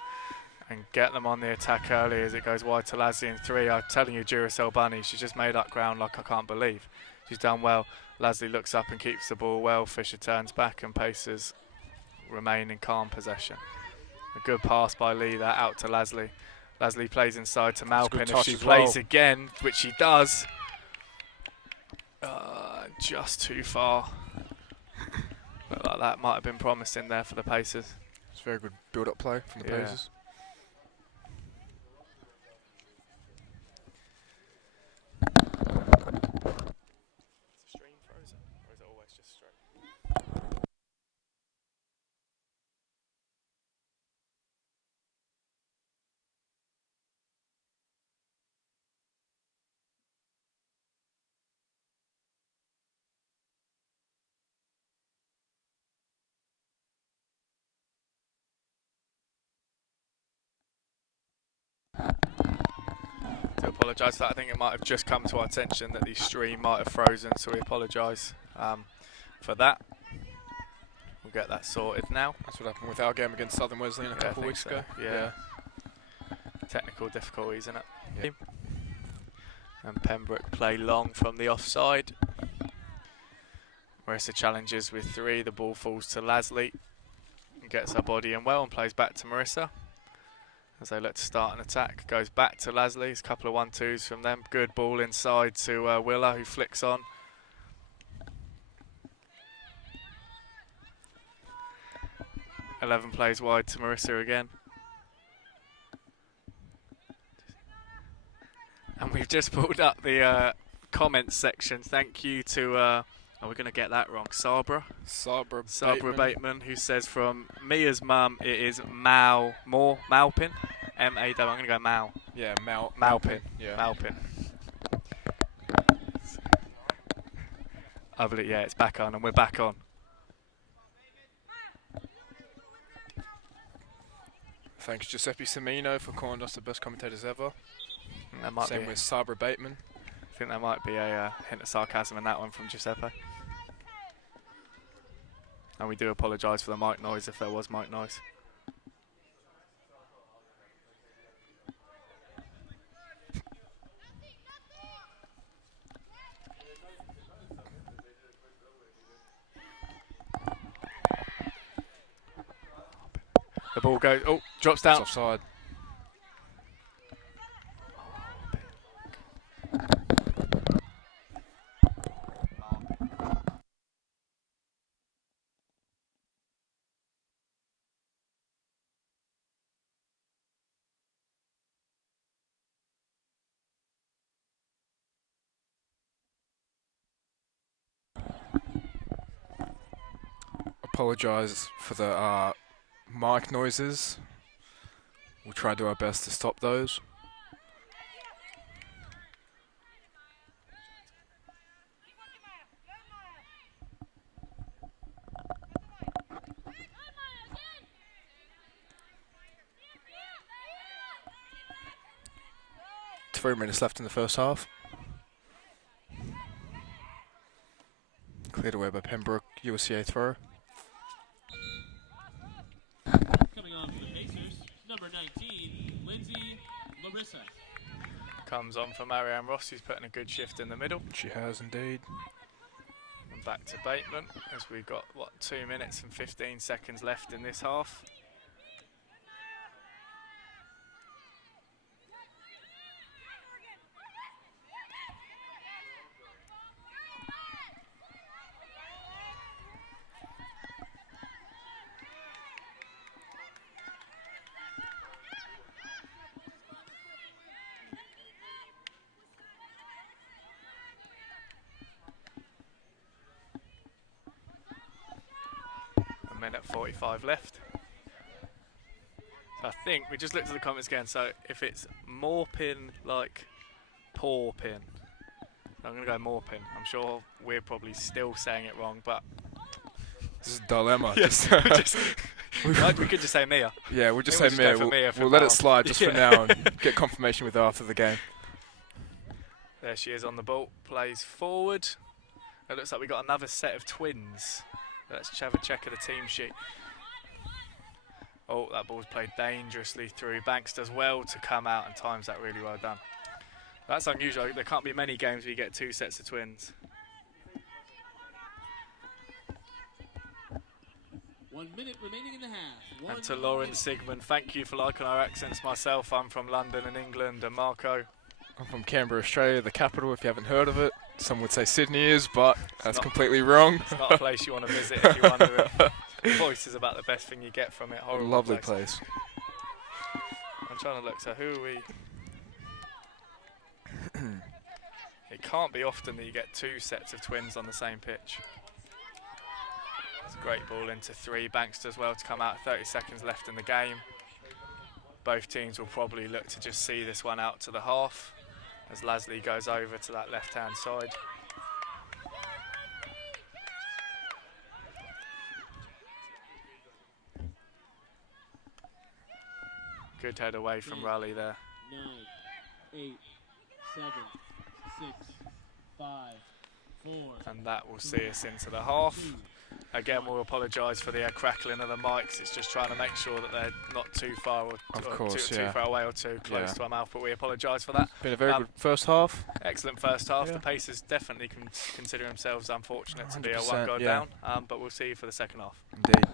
and get them on the attack early as it goes wide to Lassie in 3. I'm telling you, Duracell Bunny, she's just made up ground like I can't believe. She's done well. Lasley looks up and keeps the ball well. Fisher turns back and Pacers remain in calm possession. A good pass by Lee there out to Lasley. Lasley plays inside to Malpin. If she plays again, which she does, just too far. Looked like that might have been promising there for the Pacers. It's a very good build-up play from the Pacers. To apologise for that. I think it might have just come to our attention that the stream might have frozen, so we apologise for that. We'll get that sorted now. That's what happened with our game against Southern Wesleyan a couple of weeks ago. Yeah. Technical difficulties, isn't it? Yep. And Pembroke play long from the offside. Marissa challenges with 3. The ball falls to Lasley. Gets her body in well and plays back to Marissa. As they look to start an attack, goes back to Lasley. A couple of 1-2s from them. Good ball inside to Willa, who flicks on. Eleven plays wide to Marissa again. And we've just pulled up the comments section. Thank you to, we're going to get that wrong, Sabra Bateman, who says from Mia's mum, it is Malpin. M-A-W, I'm going to go Mal. Yeah, Malpin. Yeah. Malpin. I believe, yeah, it's back on, and we're back on. Thanks Giuseppe Semino for calling us the best commentators ever. Same with Sabra Bateman. I think there might be a hint of sarcasm in that one from Giuseppe. And we do apologise for the mic noise if there was mic noise. The ball goes, drops down. It's offside. Apologise for the mic noises. We'll try to do our best to stop those. 3 minutes left in the first half. Cleared away by Pembroke, USC throw. Coming on for the Pacers, number 19, Lindsay Larissa. Comes on for Marianne Ross, who's putting a good shift in the middle. She has indeed. And back to Bateman, as we've got, 2 minutes and 15 seconds left in this half. Minute 45 left. So I think we just looked at the comments again. So if it's more pin, like poor pin, I'm going to go more pin. I'm sure we're probably still saying it wrong, but This is a dilemma. yes, we could just say Mia. Yeah, we'll just I say think we'll just go Mia. for Mia for We'll let now. it slide just for now and get confirmation with her after the game. There she is on the ball, plays forward. It looks like we got another set of twins. Let's have a check of the team sheet. Oh, that ball's played dangerously through. Banks does well to come out and times that really well done. That's unusual. There can't be many games where you get 2 sets of twins. 1 minute remaining in the half. And to Lauren Sigmund, thank you for liking our accents. Myself, I'm from London and England, and Marco. I'm from Canberra, Australia, the capital, if you haven't heard of it. Some would say Sydney is, but that's not- completely wrong. It's not a place you want to visit if you wonder if voice is about the best thing you get from it. A Horrible lovely place. I'm trying to look, so who are we? It can't be often that you get 2 sets of twins on the same pitch. It's a great ball into 3. Banks does well to come out. 30 seconds left in the game. Both teams will probably look to just see this one out to the half as Leslie goes over to that left-hand side. Good head away from Raleigh there. 9, 8, 7, 6, 5, 4. And that will see us into the half. Again, we'll apologise for the crackling of the mics. It's just trying to make sure that they're not too far or Of course, too yeah. far away or too close Yeah. to our mouth, but we apologise for that. Been a very good first half. Excellent first half. Yeah. The Pacers definitely consider themselves unfortunate to be a 100%, 1 goal yeah. down, but we'll see you for the second half. Indeed.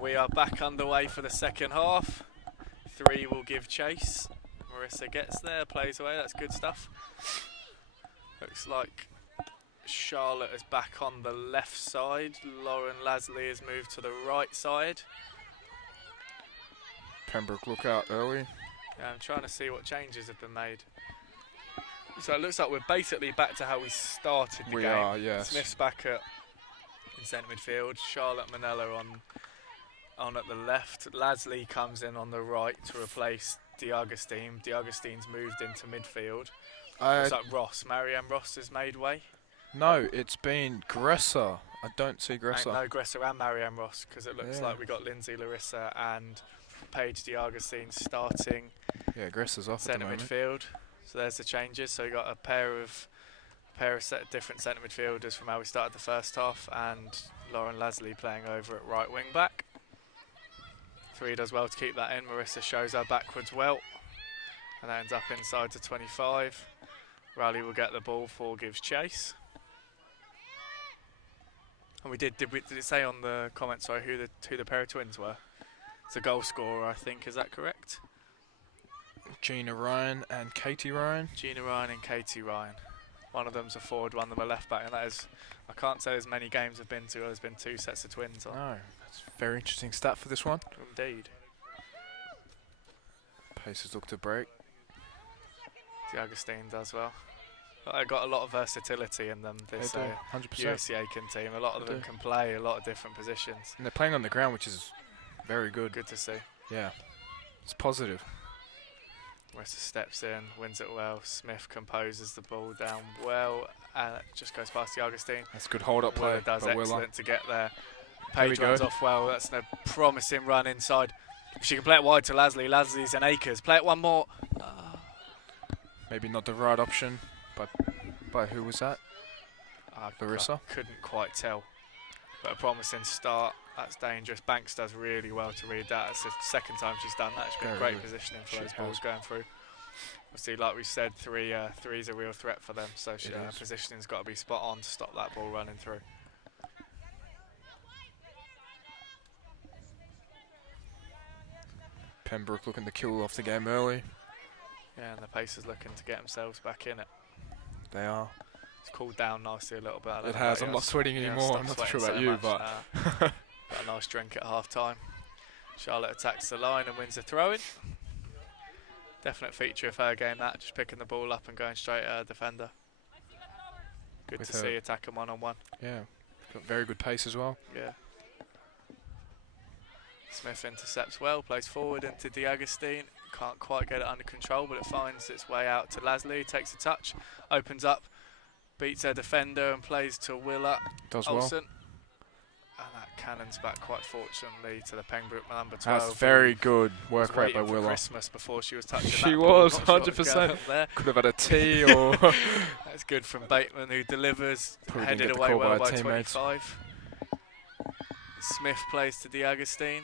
And we are back underway for the second half. 3 will give chase. Marissa gets there, plays away, that's good stuff. Looks like Charlotte is back on the left side. Lauren Lasley has moved to the right side. Pembroke look out early. Yeah, I'm trying to see what changes have been made. So it looks like we're basically back to how we started the game. We are, yes. Smith's back in centre midfield. Charlotte Manella on at the left. Lasley comes in on the right to replace D'Agostine. D'Agostine's moved into midfield. Looks like Ross. Marianne Ross has made way. No, it's been Gresser. I don't see Gresser. No, Gresser and Marianne Ross, because it looks like we got Lindsay Larissa and Paige D'Agostine starting Yeah, Gresser's off at the centre moment. midfield. So there's the changes. So we got a pair of different centre midfielders from how we started the first half, and Lauren Lasley playing over at right wing back. 3 does well to keep that in. Marissa shows her backwards well, and that ends up inside to 25. Riley will get the ball. 4 gives chase. And we did it say on the comments, sorry, who the pair of twins were? It's a goal scorer, I think. Is that correct? Gina Ryan and Katie Ryan. Gina Ryan and Katie Ryan. One of them's a forward, one of them a left back, and that is, I can't say as many games I've been to. There's been 2 sets of twins on. Oh, that's a very interesting stat for this one. Indeed. Paces look to break. D'Agostine does well. But they've got a lot of versatility in them, this They do, 100%. USC Aiken team. A lot of them can play a lot of different positions. And they're playing on the ground, which is very good. Good to see. Yeah, it's positive. Marissa steps in, wins it well. Smith composes the ball down well, and it just goes past D'Agostine. That's a good hold-up play. Willer does by Willer. excellent to get there. There we Paige go. runs off well. That's a promising run inside. If she can play it wide to Lasley. Lasley's in Acres. Play it one more. Maybe not the right option, but by who was that? Larissa? Couldn't quite tell. But a promising start. That's dangerous. Banks does really well to read that. It's the second time she's done that. She's been Very great good. positioning for She those has. balls going through. Obviously, like we said, three's a real threat for them. So It is. positioning's got to be spot on to stop that ball running through. Pembroke looking to kill off the game early. Yeah, and the Pacers looking to get themselves back in it. They are. It's cooled down nicely a little bit. I don't It know has. about I'm not yours. sweating Yeah, anymore. stop I'm not sure sweating about so you, much. but Got a nice drink at half time. Charlotte attacks the line and wins the throw-in. Definite feature of her game, that, just picking the ball up and going straight at her defender. Good With to her- see attacking one-on-one. yeah, got very good pace as well. Yeah. Smith intercepts well, plays forward into D'Agostine. Can't quite get it under control, but it finds its way out to Lasley. Takes a touch, opens up, beats her defender and plays to Willa Does well. Olsen. And that cannons back quite fortunately to the Pembroke number 12. That's very good who was work rate by waiting for Willa. Christmas before she was touching She that ball. was, Not sure what was 100%. going on there. Could have had a tea or That's good from Bateman, who delivers, Probably didn't headed get the away call well by by her teammates. 25. Smith plays to D'Agostine.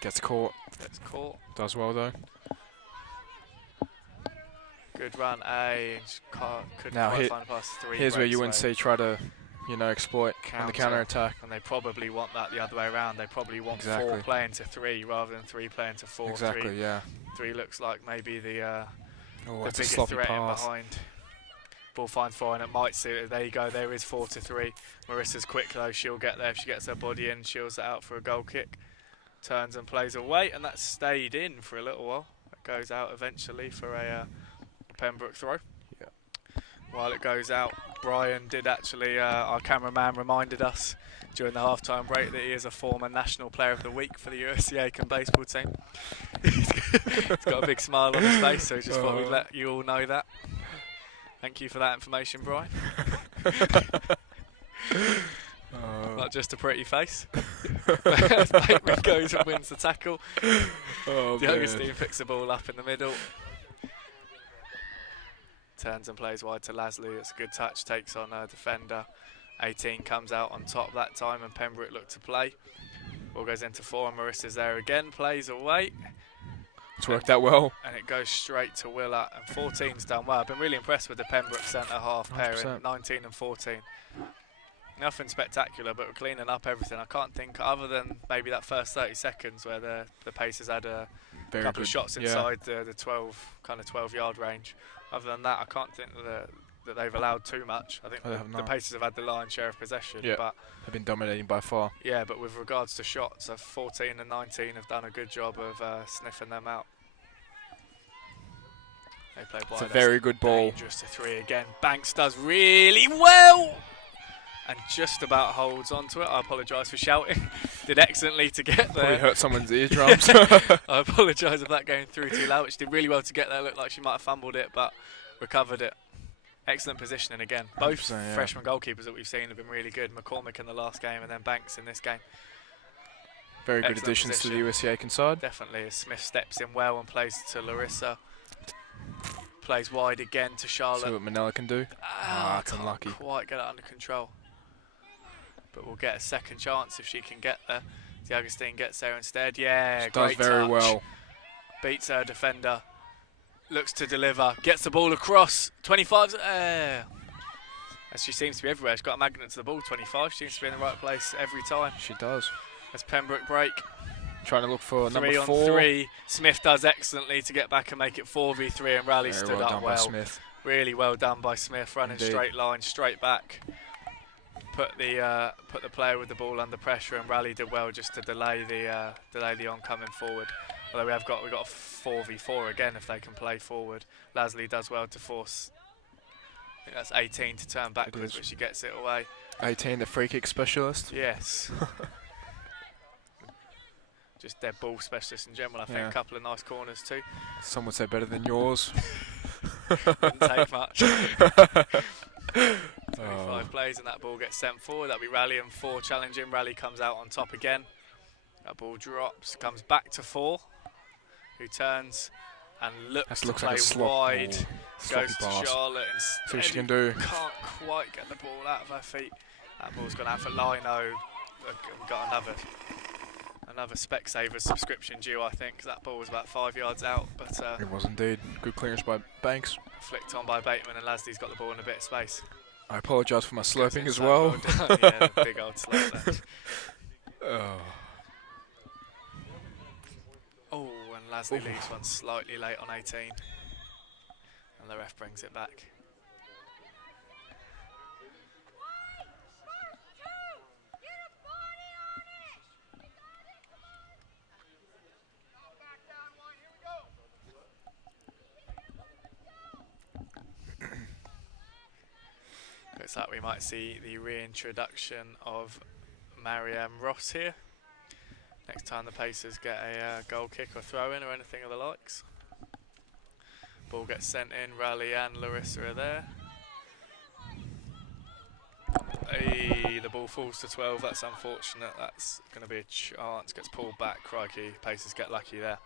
gets caught. Gets caught. Does well though. Good run, A. And couldn't Now quite find a pass. 3 Here's where breaks away. UNC try to, exploit on the counter attack. And they probably want that the other way around. They probably want 4 Exactly. playing to 3 rather than 3 playing to 4. Exactly, yeah. 3 looks like maybe the Oh, the that's a bigger sloppy threat in pass. behind. Ball finds 4 and it might suit it. There you go, there is 4 to 3. Marissa's quick though, she'll get there if she gets her body in, shields it out for a goal kick. Turns and plays away, and that stayed in for a little while. It goes out eventually for a Pembroke throw. Yeah. While it goes out, Brian did actually, our cameraman reminded us during the half-time break that he is a former National Player of the Week for the USC Aiken baseball team. He's got a big smile on his face, so he just thought we'd let you all know that. Thank you for that information, Brian. Not just a pretty face. As Bateman goes and wins the tackle. Oh, D'Agostine picks the ball up in the middle. Turns and plays wide to Lasley. It's a good touch, takes on a defender. 18 comes out on top that time, and Pembroke look to play. Ball goes into 4, and Marissa's there again, plays away. It's worked out well. And it goes straight to Willa, and 14's done well. I've been really impressed with the Pembroke centre half pairing, 100%. 19 and 14. Nothing spectacular, but we're cleaning up everything. I can't think, other than maybe that first 30 seconds where the Pacers had a Very couple good. of shots Yeah. inside the 12-yard range. Other than that, I can't think that they've allowed too much. I think Oh, they have the not. Pacers have had the lion's share of possession. Yeah. But They've been dominating by far. yeah, but with regards to shots, 14 and 19 have done a good job of sniffing them out. They play It's a wide. very good ball. Dangerous to three again. Banks does really well and just about holds onto it. I apologise for shouting. Did excellently to get Probably there. hurt someone's eardrums. I apologise if that going through too loud, which did really well to get there. Looked like she might have fumbled it, but recovered it. Excellent positioning again. Both yeah. freshman goalkeepers that we've seen have been really good. McCormick in the last game and then Banks in this game. Very good Excellent additions to the position. USC Aiken side. Definitely, as Smith steps in well and plays to Larissa. Plays wide again to Charlotte. See what Manila can do. It's can't unlucky. quite get it under control. But we'll get a second chance if she can get there. D'Agostine gets there instead. Yeah, She does great very touch. well. Beats her defender. Looks to deliver. Gets the ball across. 25's as she seems to be everywhere. She's got a magnet to the ball. 25. She seems to be in the right place every time. She does. As Pembroke break. Trying to look for 3 number on 4. 3. Smith does excellently to get back and make it 4v3, and Raleigh Very stood well up done by well. Smith. Really well done by Smith, running Indeed. straight line, straight back. Put the player with the ball under pressure, and Raleigh did well just to delay the oncoming forward. Although we've got a 4v4 again if they can play forward. Lasley does well to force. I think that's 18 to turn backwards, but she gets it away. 18, the free kick specialist. Yes. Just dead ball specialist in general. I think Yeah. a couple of nice corners too. Some would say better than yours. Didn't take much. 25 plays and that ball gets sent forward. That'll be Raleigh and 4 challenging. Raleigh comes out on top again. That ball drops, comes back to 4, who turns and looks to Looks play like a slop. wide. Sloppy Goes to pass. Charlotte See what she instead. can do. Can't quite get the ball out of her feet. That ball's gone out for Lino. We've got another Specsavers subscription due, I think, 'cause that ball was about 5 yards out, but It was indeed. Good clearance by Banks. flicked on by Bateman, and Lasley's got the ball in a bit of space. I apologise for my slurping as So well. done. Yeah, the big old slurp there. Oh, and Lasley leaves one slightly late on 18, and the ref brings it back. Looks like we might see the reintroduction of Mariam Ross here. Next time the Pacers get a goal kick or throw in or anything of the likes. Ball gets sent in, Raleigh and Larissa are there. Hey, the ball falls to 12, that's unfortunate. That's going to be a chance, gets pulled back, crikey. Pacers get lucky there.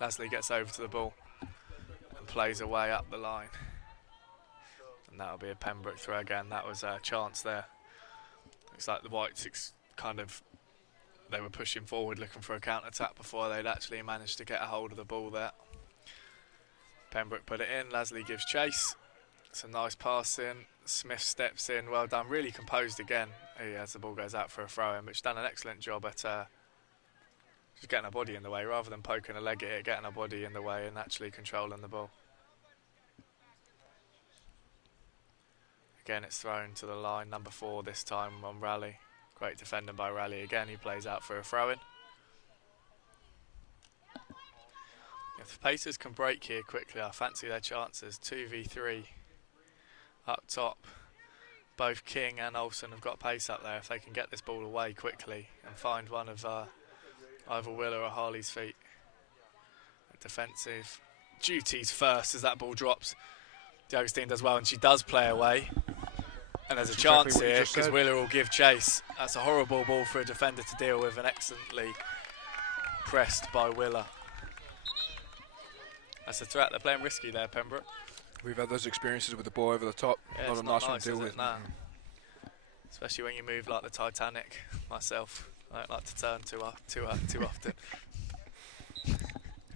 Lasley gets over to the ball and plays away up the line. And that'll be a Pembroke throw again. That was a chance there. Looks like the Whites they were pushing forward looking for a counter-attack before they'd actually managed to get a hold of the ball there. Pembroke put it in, Lasley gives chase. Some nice passing. Smith steps in, well done, really composed again as the ball goes out for a throw-in, but she's done an excellent job at just getting her body in the way rather than poking a leg at it, getting her body in the way and actually controlling the ball. Again, it's thrown to the line, number 4 this time on Raleigh. Great defending by Raleigh again, he plays out for a throw-in. If the Pacers can break here quickly, I fancy their chances. 2v3 up top. Both King and Olsen have got pace up there. If they can get this ball away quickly and find one of either Willer or Harley's feet. Defensive duties first as that ball drops. D'Agostine does well and she does play away. And there's a chance exactly what you here just because said. Willer will give chase. That's a horrible ball for a defender to deal with and excellently pressed by Willer. That's a threat. They're playing risky there, Pembroke. We've had those experiences with the ball over the top. Yeah, Not it's a not nice one nice, to deal is it? with. No. Especially when you move like the Titanic. Myself, I don't like to turn too often.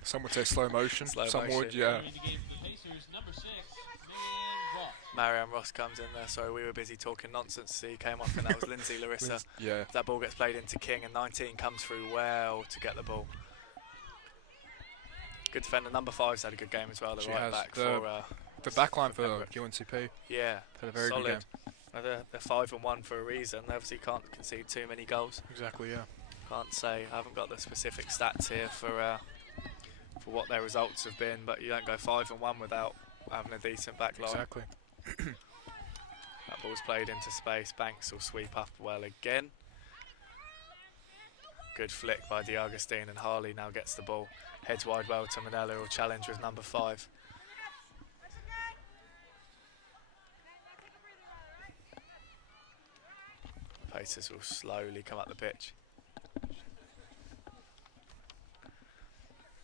Some would say slow motion. Slow Some would, motion. yeah. Entering the game for the Pacers, number 6, Megan Vaught. Marianne Ross comes in there. Sorry, we were busy talking nonsense. He came off, and that was Lindsay Larissa. Yeah. That ball gets played into King, and 19 comes through well to get the ball. Good defender. Number 5's had a good game as well. The She right has. back The back line for Pembroke. UNCP Yeah, had a very solid. good game. They're 5-1 for a reason. They obviously can't concede too many goals. Exactly, yeah. Can't say. I haven't got the specific stats here for what their results have been, but you don't go 5-1 without having a decent back line. Exactly. That ball's played into space. Banks will sweep up well again. Good flick by D'Agostine, and Harley now gets the ball. Heads wide well to Manella, who'll challenge with number 5. Pacers will slowly come up the pitch.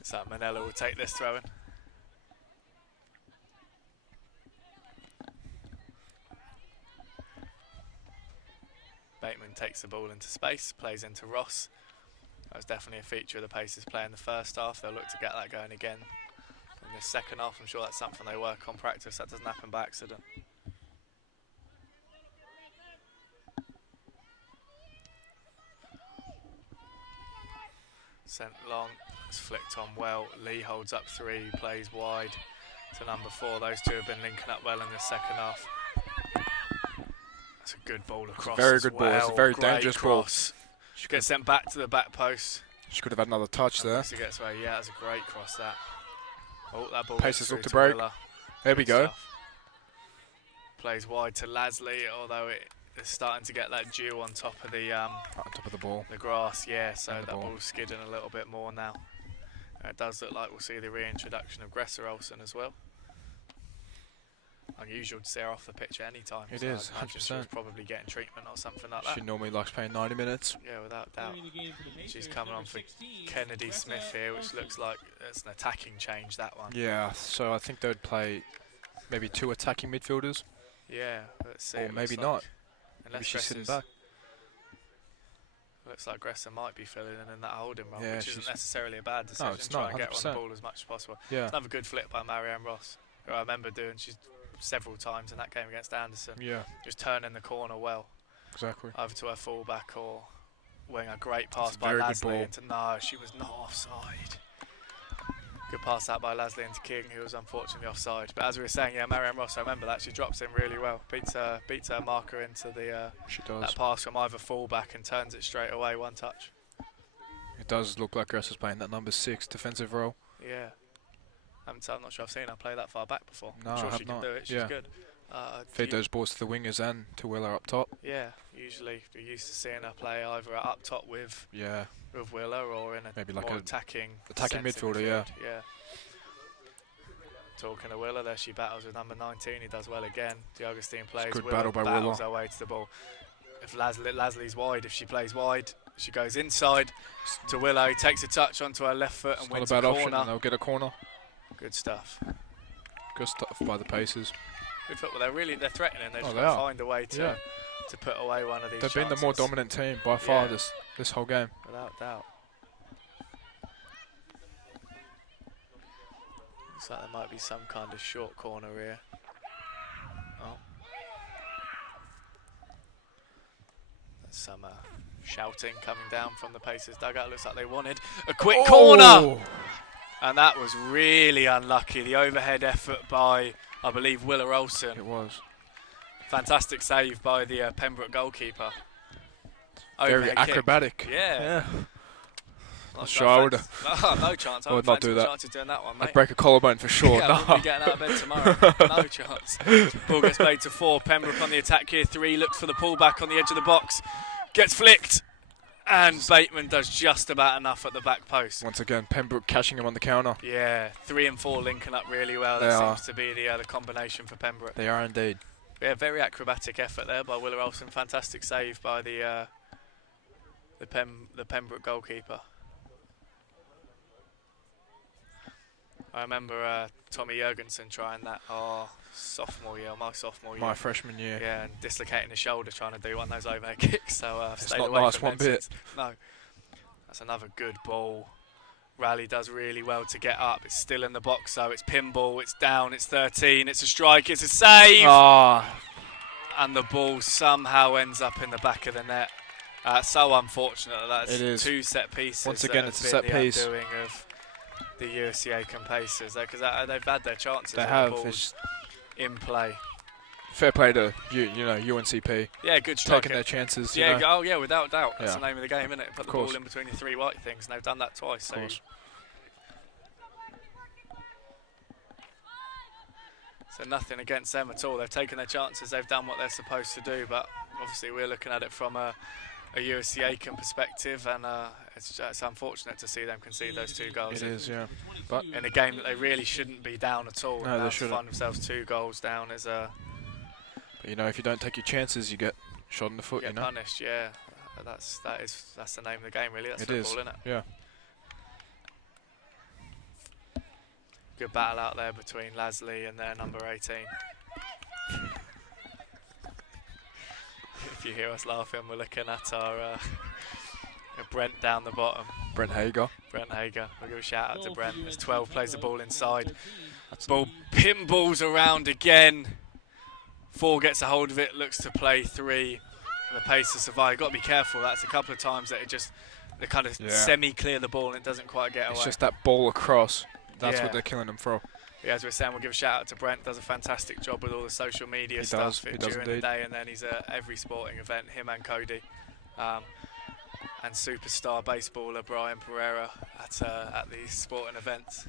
So Manella will take this throw in. Bateman takes the ball into space, plays into Ross. That was definitely a feature of the Pacers play in the first half. They'll look to get that going again in the second half. I'm sure that's something they work on practice. That doesn't happen by accident. Sent long, it's flicked on well. Lee holds up 3, plays wide to number 4. Those two have been linking up well in the second half. That's a good ball across. Very good ball. It's a very dangerous ball. She gets sent back to the back post. She could have had another touch there. She gets away. Yeah, that's a great cross. That. Oh, that ball. Pacers look to through break. Willer. There we go. Stuff. Plays wide to Lasley, although it's starting to get that dew on top of the On top of the ball. the grass. Yeah, so And the that ball. ball's skidding a little bit more now. It does look like we'll see the reintroduction of Gresser Olsen as well. Unusual to see her off the pitch at any time. It so is, I'd imagine she was 100%. probably getting treatment or something like that. She normally likes playing 90 minutes. Yeah, without doubt. Entering the game for the Pacers, She's coming on number for 16, Kennedy Greta Smith here, which Olsen. looks like it's an attacking change, that one. Yeah, so I think they'd play maybe 2 attacking midfielders. Yeah, let's see. Or it maybe looks not. like- Maybe Unless she's sitting Gresser's- back. Looks like Gresser might be filling in that holding role, Yeah, which isn't she's- necessarily a bad decision. it's Try not, and get her on the 100%. ball as much as possible. Yeah. It's another good flip by Marianne Ross, who I remember doing she's several times in that game against Anderson. Yeah, Just turning the corner well, exactly. either to her fullback or wing. A great pass a by very good Lasley ball. into no, she was not offside. Good pass out by Lasley into King, who was unfortunately offside. But as we were saying, yeah, Marianne Ross, I remember that she drops in really well, beats her marker into the She does. that pass from either fullback and turns it straight away, one touch. It does look like Gresser's playing that number 6 defensive role. Yeah. I'm not sure I've seen her play that far back before. No, I'm sure I have she can not. do it. She's Yeah. good. Feed those balls to the wingers and to Willer up top. Yeah, usually we're used to seeing her play either up top with Yeah, Willer or in a Maybe like more a attacking attacking sense in midfielder, yeah. midfield. Yeah. Talking to Willer, there she battles with number 19. He does well again. D'Agostine plays. good Willer battle by battles Willer. her way to the ball. If Lasley's wide, if she plays wide, she goes inside to Willow. He takes a touch onto her left foot and It's not a wins bad a option, corner. and they'll get a corner. Good stuff. Good stuff by the Pacers. Good football. They're threatening. They're just they got to are. find a way to Yeah. to put away one of these. They've been the more chances, dominant team by far Yeah. this whole game. without doubt. Looks like there might be some kind of short corner here. Oh, there's some shouting coming down from the Pacers dugout. Looks like they wanted a quick corner, and that was really unlucky. The overhead effort by, I believe, Willer Olsen. It was. Fantastic save by the Pembroke goalkeeper. Very Overhead kick. acrobatic. Yeah. I'm sure I would No chance. I would not do that. Chance of doing that one, mate. I'd break a collarbone for sure. Yeah, I wouldn't no. be getting out of bed tomorrow. No chance. Ball gets played to 4. Pembroke on the attack here. 3 looks for the pullback on the edge of the box. Gets flicked. And Bateman does just about enough at the back post. Once again, Pembroke catching him on the counter. Yeah, 3 and 4 linking up really well. They That are. seems to be the combination for Pembroke. They are indeed. Yeah, very acrobatic effort there by Willer Olsen. Fantastic save by the Pembroke goalkeeper. I remember Tommy Jurgensen trying that my sophomore year. My freshman year. Yeah, and dislocating his shoulder trying to do one of those overhead kicks. So I've It's stayed not away nice from one them bit. since. No, that's another good ball. Raleigh does really well to get up. It's still in the box, though. It's pinball. It's down. It's 13. It's a strike. It's a save. Ah, And the ball somehow ends up in the back of the net. So unfortunate that that's It is. 2 set pieces. Once again, that it's a have set been the piece. undoing of the USC Aiken Pacers, because they've had their chances. they and have. the ball's It's in play. fair play to UNCP Yeah, good striking. taking their chances. Yeah, you know. oh yeah, without doubt. That's Yeah. the name of the game, isn't it? Put the course. ball in between the 3 white things, and they've done that twice. Of course. So nothing against them at all. They've taken their chances. They've done what they're supposed to do. But obviously, we're looking at it from a USC Aiken perspective, and it's unfortunate to see them concede those 2 goals. It is, yeah. But In a game that they really shouldn't be down at all. No, and they now to shouldn't. find themselves 2 goals down is if you don't take your chances, you get shot in the foot. get punished. Yeah, that's the name of the game, really. That's It football, is. isn't it? Yeah. Good battle out there between Lasley and their number 18. If you hear us laughing, we're looking at our Brent down the bottom. Brent Hager. Brent Hager. We'll give a shout out to Brent. As 12 plays the ball inside. inside. Ball pinballs around again. 4 gets a hold of it, looks to play 3. And the Pacers survive. Got to be careful. That's a couple of times that they kind of Yeah. semi-clear the ball and it doesn't quite get away. It's just that ball across. That's Yeah. what they're killing them for. Yeah, as we were saying, we'll give a shout out to Brent. Does a fantastic job with all the social media He stuff does, he does during the indeed. day, and then he's at every sporting event. Him and Cody, and superstar baseballer Brian Pereira at these sporting events.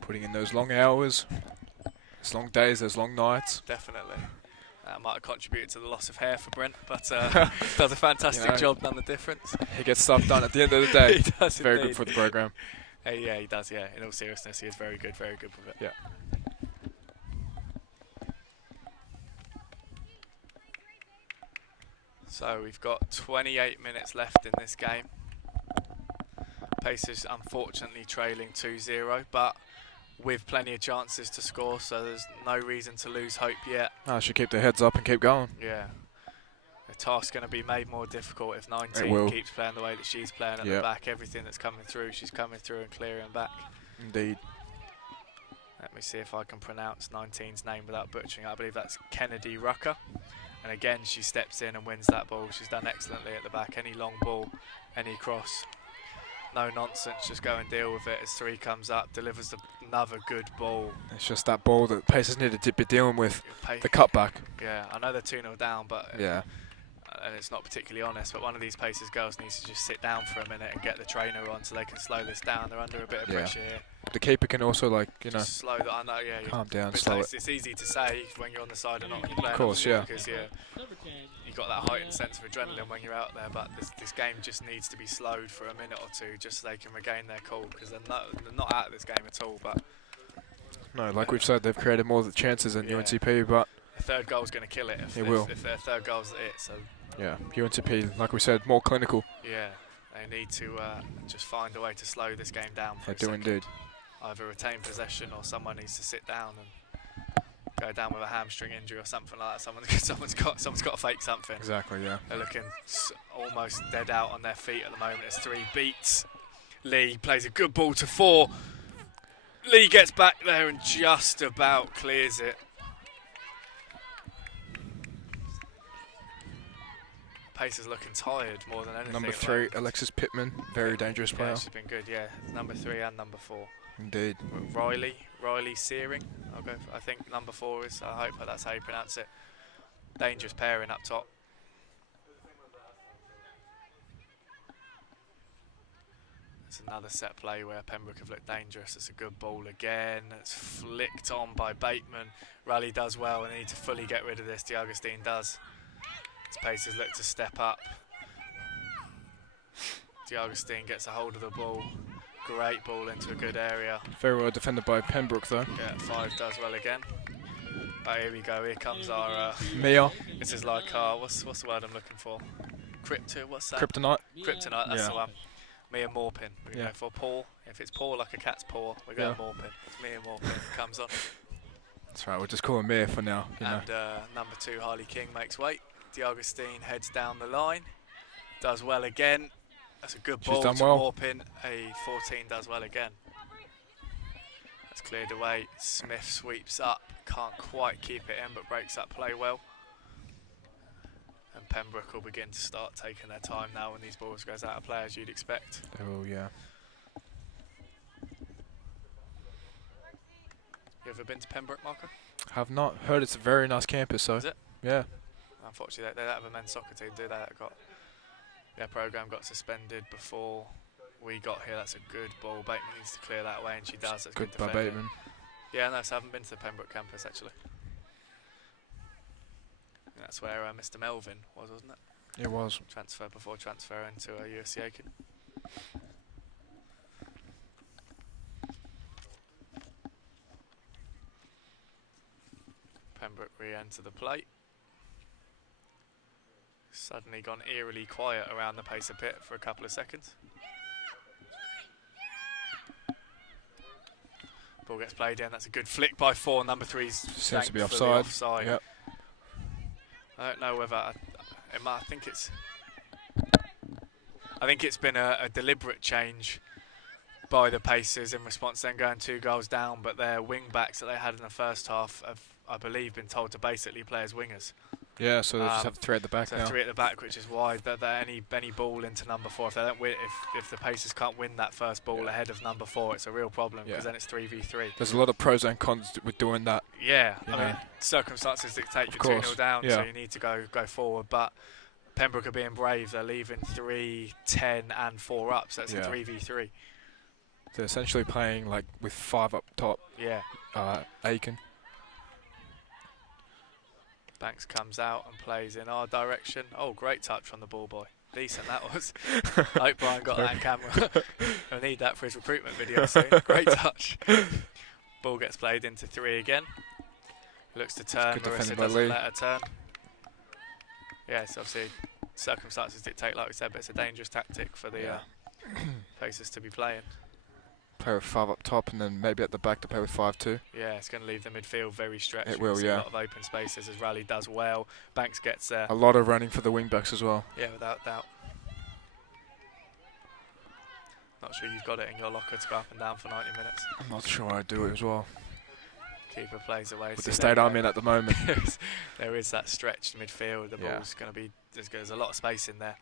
Putting in those long hours. There's long days, there's long nights. Definitely. Might have contributed to the loss of hair for Brent, but does a fantastic job, done the difference. He gets stuff done at the end of the day. He does Very indeed. good for the program. Yeah, he does, yeah. In all seriousness, he is very good with it. Yeah. So we've got 28 minutes left in this game. Pacers unfortunately trailing 2-0, but with plenty of chances to score, so there's no reason to lose hope yet. I should keep their heads up and keep going. Yeah. The task's going to be made more difficult if It 19 will. keeps playing the way that she's playing at the Yep. back. Everything that's coming through, she's coming through and clearing back. Indeed. Let me see if I can pronounce 19's name without butchering it. I believe that's Kennedy Rucker. And again, she steps in and wins that ball. She's done excellently at the back. Any long ball, any cross, no nonsense. Just go and deal with it as 3 comes up, delivers another good ball. It's just that ball that Pacers needed to be dealing with. Pay- The cutback. Yeah, I know they're 2-0 down, but Yeah. and it's not particularly honest, but one of these Pacers girls needs to just sit down for a minute and get the trainer on so they can slow this down. They're under a bit of Yeah. pressure here. The keeper can also, Just slow that. I know, yeah. calm down, but slow it's easy to say when you're on the side and not playing. Of course, obviously, yeah. Because Number 10. you've got that heightened sense of adrenaline when you're out there, but this game just needs to be slowed for a minute or two just so they can regain their cool, because they're not out of this game at all. But No, like we've said, they've created more chances than Yeah. UNCP, but the 3rd goal's going to kill it. It will. If their 3rd goal's it, so yeah, UNCP, like we said, more clinical. yeah, they need to just find a way to slow this game down for They a do second. indeed. Either retain possession or someone needs to sit down and go down with a hamstring injury or something like that. Someone's got to fake something. Exactly, yeah. They're looking almost dead out on their feet at the moment. It's 3 beats. Lee plays a good ball to 4. Lee gets back there and just about clears it. Pacers looking tired more than anything. Number at the 3, moment. Alexis Pittman, very dangerous Yeah, player. she's been good, yeah. Number 3 and number 4. Indeed. Riley Searing. I think number 4 is. I hope that's how you pronounce it. Dangerous pairing up top. It's another set play where Pembroke have looked dangerous. It's a good ball again. It's flicked on by Bateman. Raleigh does well and they need to fully get rid of this. DeAugustine does. His Pacers look to step up. DeAugustine gets a hold of the ball. Great ball into a good area. Very well defended by Pembroke, though. Yeah, 5 does well again. But here we go. Here comes our. Mia, This is like what's the word I'm looking for? What's that? Kryptonite. Kryptonite. That's Yeah. the one. Mia Morpin. We're Yeah. going for paw. If it's paw like a cat's paw, we're going Morpin. It's Mia Morpin comes on. That's right, we'll just call her Mia for now. You know. And number 2 Harley King makes weight. DeAugustine heads down the line. Does well again. That's a good She's ball done to well. Morpin. A 14 does well again. That's cleared away. Smith sweeps up. Can't quite keep it in, but breaks up play well. And Pembroke will begin to start taking their time now when these balls goes out of play, as you'd expect. Oh, yeah. You ever been to Pembroke, Marco? Have not heard it's a very nice campus, so. Is it? Yeah. Unfortunately, they don't have a men's soccer team, do they? Their programme got suspended before we got here. That's a good ball. Bateman needs to clear that away, and she does. That's Good by defending. Bateman. Yeah, no, so I haven't been to the Pembroke campus, actually. And that's where Mr. Melvin was, wasn't it? It was. Transfer before transferring to USC Aiken. Pembroke re-enter the plate. Suddenly gone eerily quiet around the Pacer pit for a couple of seconds. Ball gets played in. That's a good flick by 4. Number 3's Seems to be thankfully offside. Yep. I don't know whether I think it's been a deliberate change by the Pacers in response to them going 2 goals down, but their wing backs that they had in the first half have, I believe, been told to basically play as wingers. Yeah, so they just have 3 at the back So now. 3 at the back, which is why that any ball into number 4, if they don't win, if the Pacers can't win that first ball ahead of number 4, it's a real problem, because then it's 3v3. There's a lot of pros and cons with doing that. Yeah, You I know. mean, circumstances dictate Of you're 2-0 course, down, yeah. so you need to go forward. But Pembroke are being brave. They're leaving 3, 10 and 4 up, so it's a Yeah. 3v3. They're essentially playing like with 5 up top. Yeah. Aiken. Banks comes out and plays in our direction. Oh, great touch from the ball boy. Decent that was. I hope Brian got that on camera. He'll need that for his recruitment video soon. Great touch. Ball gets played into 3 again. Looks to turn. Good Marissa defending by doesn't Lee. let her turn. Yes, obviously circumstances dictate, like we said, but it's a dangerous tactic for the Pacers to be playing. Play with 5 up top, and then maybe at the back to play with 5 too. Yeah, it's going to leave the midfield very stretched. It We will, can see yeah. A lot of open spaces as Raleigh does well. Banks gets there. A lot of running for the wing backs as well. Yeah, without doubt. Not sure you've got it in your locker to go up and down for 90 minutes. I'm not sure I do it as well. Keeper plays away. With so the there state you I'm go. in at the moment. There is that stretched midfield. The Yeah. ball's going to be, there's a lot of space in there.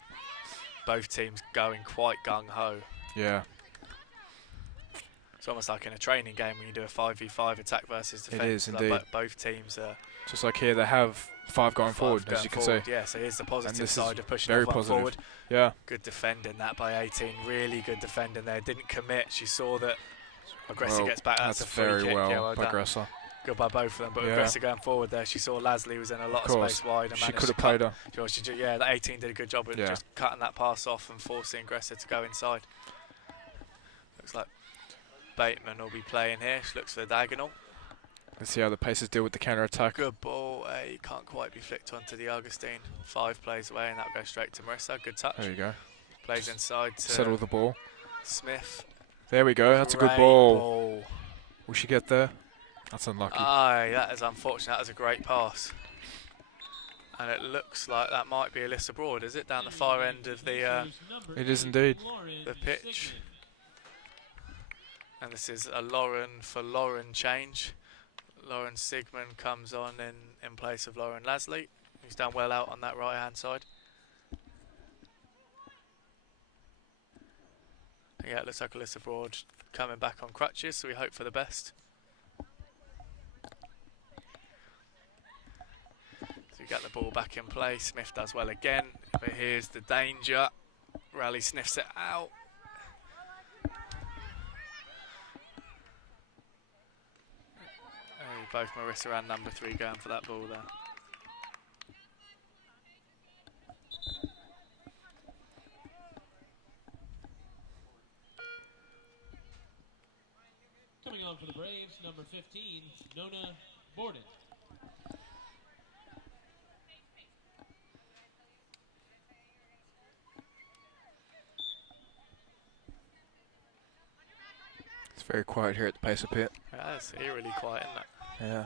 Both teams going quite gung-ho. Yeah. It's almost like in a training game when you do a 5v5 attack versus defence. is Like indeed. both teams are Just like here, they have 5 going forward, as you can see. Yeah, so here's the positive this is side of pushing very everyone positive. forward. Yeah. Good defending that by 18. Really good defending there. Didn't commit. She saw that Aggressor Well, gets back. That's a free very kick. well, Yeah, well by done. Aggressor. Good by both of them. But Yeah. Aggressor going forward there. She saw Leslie was in a lot of course. space wide. And She managed could have to played cut. her. Yeah, that 18 did a good job of Yeah. just cutting that pass off and forcing Aggressor to go inside. Looks like Bateman will be playing here. She looks for the diagonal. Let's see how the Pacers deal with the counter attack. Good ball. Can't quite be flicked onto the Augustine. 5 plays away and that'll go straight to Marissa. Good touch. There you go. Plays inside to Settle the ball. Smith. There we go. That's a good Great ball. Will she get there? That's unlucky. Aye, that is unfortunate. That was a great pass. And it looks like that might be Alyssa Broad, is it? Down the far end of the It is indeed. pitch. And this is a Lauren for Lauren change. Lauren Sigmund comes on in place of Lauren Leslie, who's done well out on that right hand side. Yeah, it looks like Alyssa Broad coming back on crutches, so we hope for the best. So we get the ball back in play. Smith does well again, but here's the danger. Raleigh sniffs it out. Both Marissa and number 3 going for that ball there. Coming on for the Braves, number 15, Nona Borden. It's very quiet here at the Pacer pit. Yeah, it's eerily quiet, isn't it? Yeah.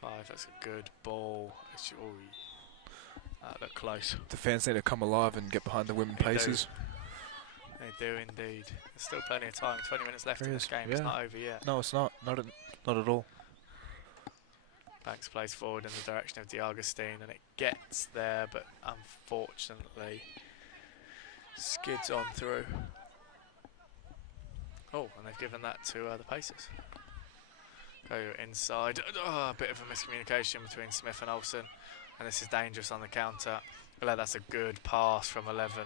5, that's a good ball. That looked close. The fans need to come alive and get behind the women They do. paces. They do indeed. There's still plenty of time. 20 minutes left There in is, this game. yeah. It's not over yet. No, it's not. Not at all. Banks plays forward in the direction of D'Agostine, and it gets there, but unfortunately skids on through. Oh, and they've given that to the Pacers. Go inside. Oh, a bit of a miscommunication between Smith and Olsen, and this is dangerous on the counter. Well, that's a good pass from 11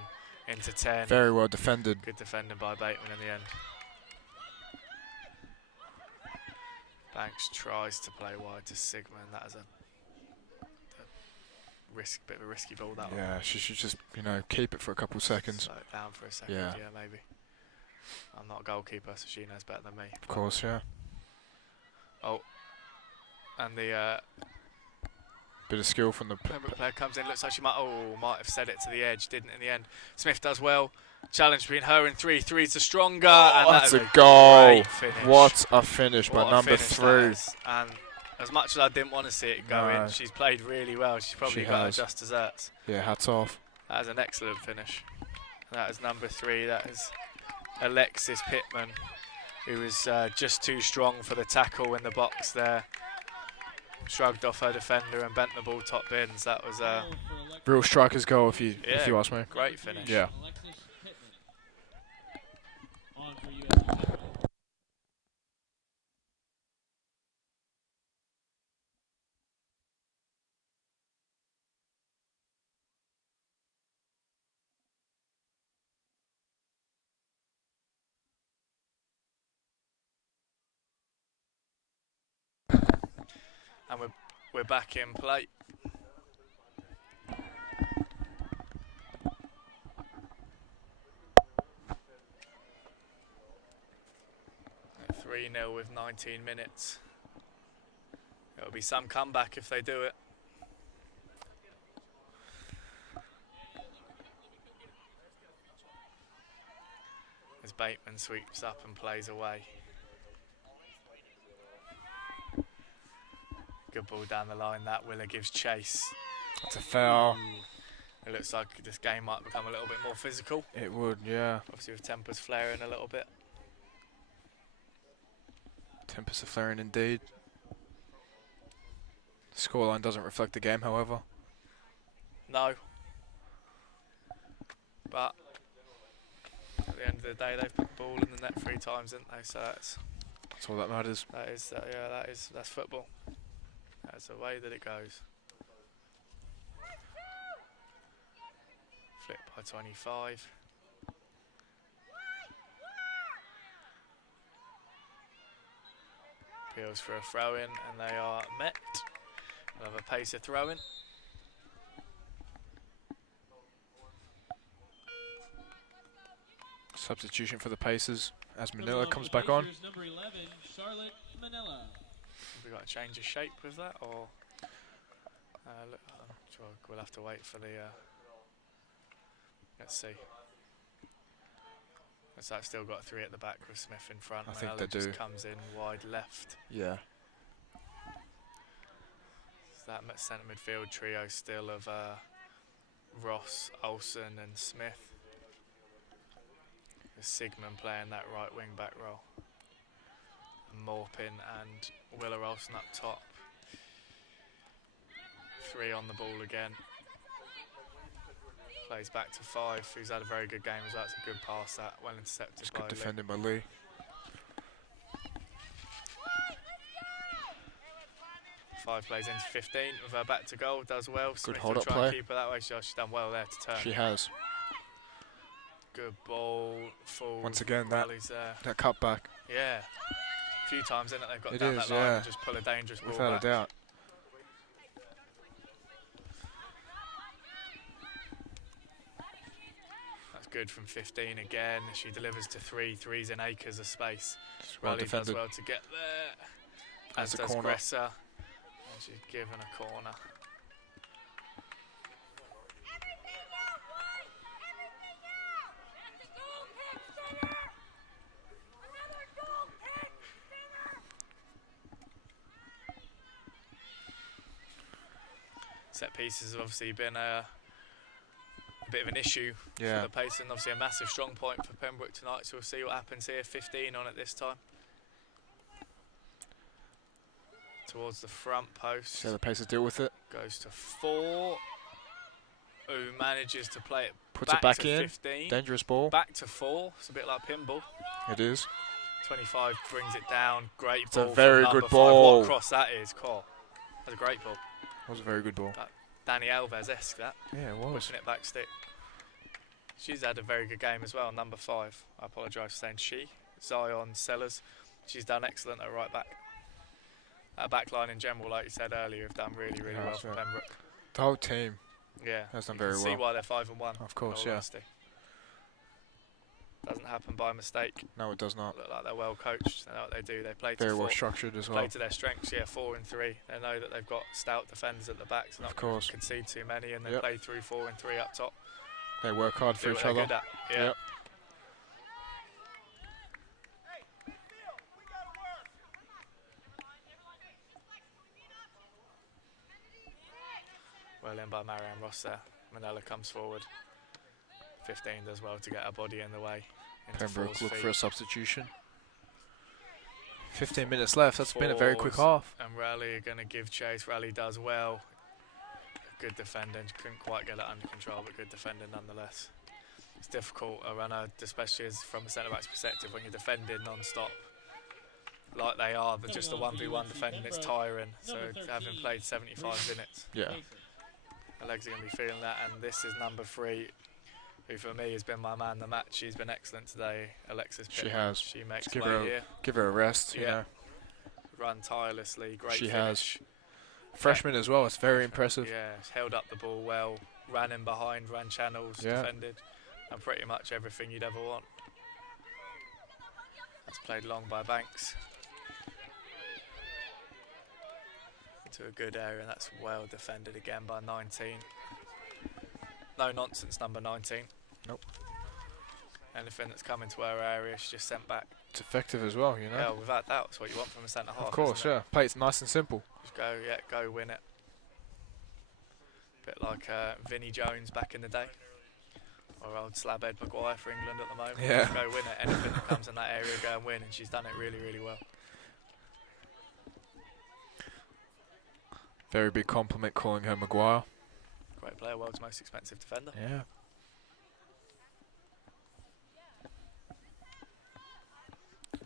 into 10. Very well defended. Good defending by Bateman in the end. Banks tries to play wide to Sigma, and that is a bit of a risky ball, that one. Yeah, she should just, keep it for a couple seconds. Slow it down for a second, Yeah. yeah, maybe. I'm not a goalkeeper, so she knows better than me. Of course, yeah. Oh, and the Bit of skill from the Pembroke player comes in, looks like she might have set it to the edge, didn't in the end. Smith does well. Challenge between her and three. Three's the stronger, and that's that a is goal. great finish. What a finish by What a number finish that 3. is. And as much as I didn't want to see it go No. in, she's played really well. She's probably got her just desserts. Yeah, hats off. That is an excellent finish. And that is number 3. That is Alexis Pittman, who was just too strong for the tackle in the box there. Shrugged off her defender and bent the ball top bins. That was a Real striker's goal, if you ask me. great finish. Yeah. Alexis Pittman. On for USC. And we're back in play. At 3-0 with 19 minutes. It'll be some comeback if they do it. As Bateman sweeps up and plays away. Good ball down the line. That Willer gives chase. That's a foul. It looks like this game might become a little bit more physical. It would, yeah. Obviously with tempers flaring a little bit. Tempers are flaring indeed. The scoreline doesn't reflect the game, however. No. But at the end of the day, they've put the ball in the net 3 times, didn't they? So that's all that matters. That's football. That's the way that it goes. Flip by 25. Appeals for a throw-in, and they are met. Another pacer throw-in. Substitution for the Pacers as Manila comes back on. Number 11, Charlotte Manila. Have we got a change of shape with that, or look, sure we'll have to wait for the. Let's see. So I've still got 3 at the back with Smith in front. I think Manila they just do. comes in wide left. Yeah. So that centre midfield trio still of Ross, Olsen, and Smith. With Sigmund playing that right wing back role. Morpin and Willer Olsen up top. 3 on the ball again. Plays back to 5, who's had a very good game as well. It's a good pass, that well intercepted It's by good Lee. defending by Lee. 5 plays into 15 with her back to goal, does well. Good Smith will hold-up try play. and keep her that way. She's done well there to turn. She has. Good ball, full. Once again, that cutback. Yeah. A few times in it, they've got It down is, that line yeah. and just pull a dangerous ball Without back. a doubt. That's good from 15 again. She delivers to 3. 3's in acres of space. Well Riley does defended. well to get there. As That's a does corner. Gresser. And she's given a corner. Set pieces have obviously been a bit of an issue for Yeah. the pace, and obviously a massive strong point for Pembroke tonight, so we'll see what happens here. 15 on it this time. Towards the front post. See how the Pacers deal with it. Goes to 4. Who manages to play it Puts it back to in. 15. Dangerous ball. Back to 4. It's a bit like pinball. It is. 25 brings it down. Great It's ball. a very from good number 5. ball. What a cross that is. Cool. That's a great ball. That was a very good ball. Danny Alves-esque, that. Yeah, it was. Pushing it back stick. She's had a very good game as well, number 5. I apologise for saying she. Zion Sellers. She's done excellent at right back. That back line in general, like you said earlier, have done really, really Yeah, well that's for right. Pembroke. The whole team. Yeah. Has done You very can see well. why they're 5-1. Of course, in all yeah. honesty. Doesn't happen by mistake. No, it does not. Look like they're well coached. They know what they do. They play to Very well four. structured as well. Play to their strengths. Yeah, 4 and 3. They know that they've got stout defenders at the back, so not Of course. concede too many, and they Yep. play through 4 and 3 up top. They work hard for Do each what they're other. good at. Yeah. Yep. Well in by Marianne Ross there. Manila comes forward. 15 does well to get her body in the way. Into Pembroke Four's look feet. for a substitution. 15 minutes left. That's been a very quick Fours half. And Raleigh are going to give chase. Raleigh does well. Good defending. Couldn't quite get it under control, but good defending nonetheless. It's difficult, a runner, especially as from a centre-back's perspective, when you're defending non-stop like they are. But just the 1v1 defending, it's tiring. So having played 75 minutes, Yeah. the legs are going to be feeling that. And this is number 3, who for me has been my man of the match. She's been excellent today, Alexis She Pittman. has. She makes Let's give way her, here. give her a rest. You Yeah. know. Run tirelessly, great She finish. has. Freshman as well. It's very impressive. Yeah, she's held up the ball well, ran in behind, ran channels, Yeah. defended, and pretty much everything you'd ever want. That's played long by Banks. To a good area, and that's well defended again by 19. No nonsense, number 19. Nope. Anything that's come into her area, she's just sent back. It's effective as well, you know. Yeah, without doubt, it's what you want from a centre half. Of course, isn't it? yeah. Play it nice and simple. Just go, yeah, go win it. Bit like Vinnie Jones back in the day, or old Slabhead Maguire for England at the moment. Yeah. Just go win it. Anything that comes in that area, go and win, and she's done it really, really well. Very big compliment calling her Maguire. Great player, world's most expensive defender. Yeah.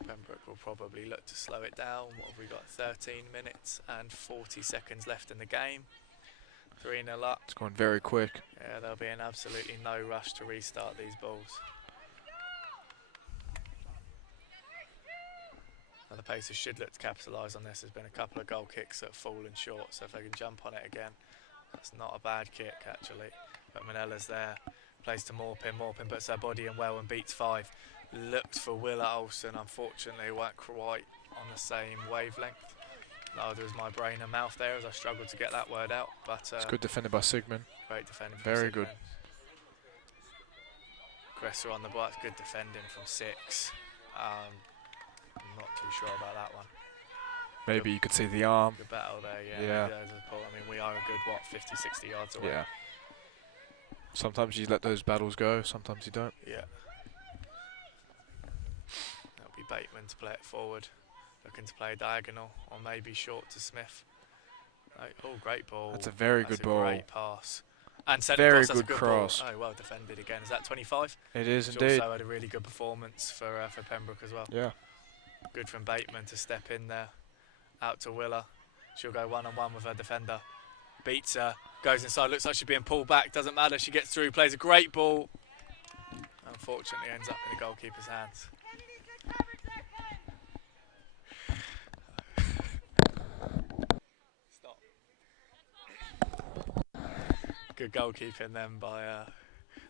Pembroke will probably look to slow it down. What have we got? 13 minutes and 40 seconds left in the game. 3-0 up. It's going very quick. Yeah, there'll be an absolutely no rush to restart these balls. And the Pacers should look to capitalise on this. There's been a couple of goal kicks that have fallen short, so if they can jump on it again, that's not a bad kick actually. But Manella's there, plays to Morpin. Morpin puts her body in well and beats 5. Looked for Willa Olsen, unfortunately weren't quite on the same wavelength. Neither was my brain and mouth there as I struggled to get that word out. But It's good defended by Sigmund. great defending from Very Sigmund. good. Gresser on the ball, good defending from 6. I'm not too sure about that one. Maybe you could see the arm. Good battle there, yeah. Yeah. Maybe there's a pull. I mean, we are a good, 50, 60 yards away. Yeah. Sometimes you let those battles go, sometimes you don't. Yeah. That'll be Bateman to play it forward. Looking to play diagonal, or maybe short to Smith. No, oh, great ball. That's a very That's good a ball. Great pass. And sent Very across, that's a good ball. cross. Oh, well defended again. Is that 25? It is She's indeed. also had a really good performance for Pembroke as well. Yeah. Good from Bateman to step in there. Out to Willa. She'll go one-on-one with her defender. Beats her. Goes inside. Looks like she's being pulled back. Doesn't matter. She gets through. Plays a great ball. Unfortunately ends up in the goalkeeper's hands. Stop. Good goalkeeping then by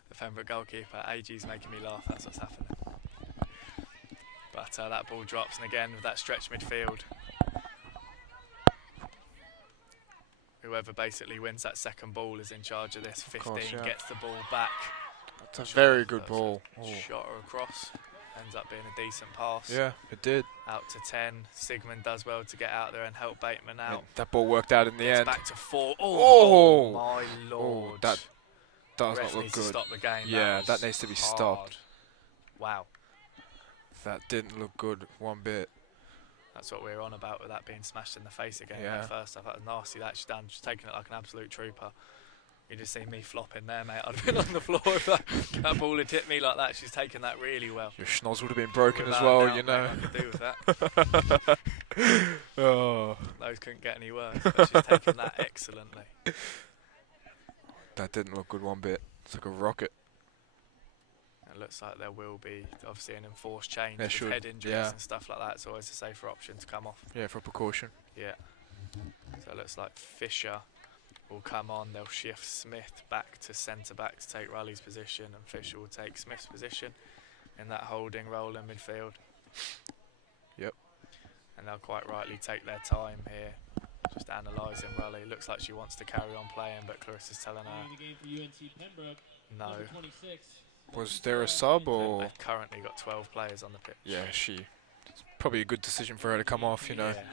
the Pembroke goalkeeper. AG's making me laugh. That's what's happening. But that ball drops, and again with that stretch midfield, whoever basically wins that second ball is in charge of this. 15 course, yeah. gets the ball back. That's a very good That's ball. a Oh. Shot her across. ends up being a decent pass. Yeah, it did. Out to 10. Sigmund does well to get out there and help Bateman And out. that ball worked out in the Gets end. back to 4. Oh! My lord. that does Ref not look needs good. to stop the game. Yeah, was that needs to be hard. stopped. Wow. That didn't look good one bit. That's what we were on about with that being smashed in the face again. Yeah. That first stuff, that was nasty. That she's done, she's taking it like an absolute trooper. You just see me flopping there, mate. I'd have been on the floor if that ball had hit me like that. She's taken that really well. Your schnoz would have been broken Without as well, doubt, you know. mate, I could do with that. Oh, Those couldn't get any worse. But she's taken that excellently. that didn't look good one bit. It's like a rocket. It looks like there will be obviously an enforced change There with should, head injuries yeah. and stuff like that. It's always a safer option to come off. Yeah, for precaution. Yeah. So it looks like Fisher will come on. They'll shift Smith back to centre back to take Raleig's position, and Fisher will take Smith's position in that holding role in midfield. Yep. And they'll quite rightly take their time here, just analysing Raleigh. Looks like she wants to carry on playing, but Clarissa's telling her The game for UNC Pembroke, no. number 26. Was there a sub or? They've currently got 12 players on the pitch. Yeah, it's probably a good decision for her to come off, you know. Yeah.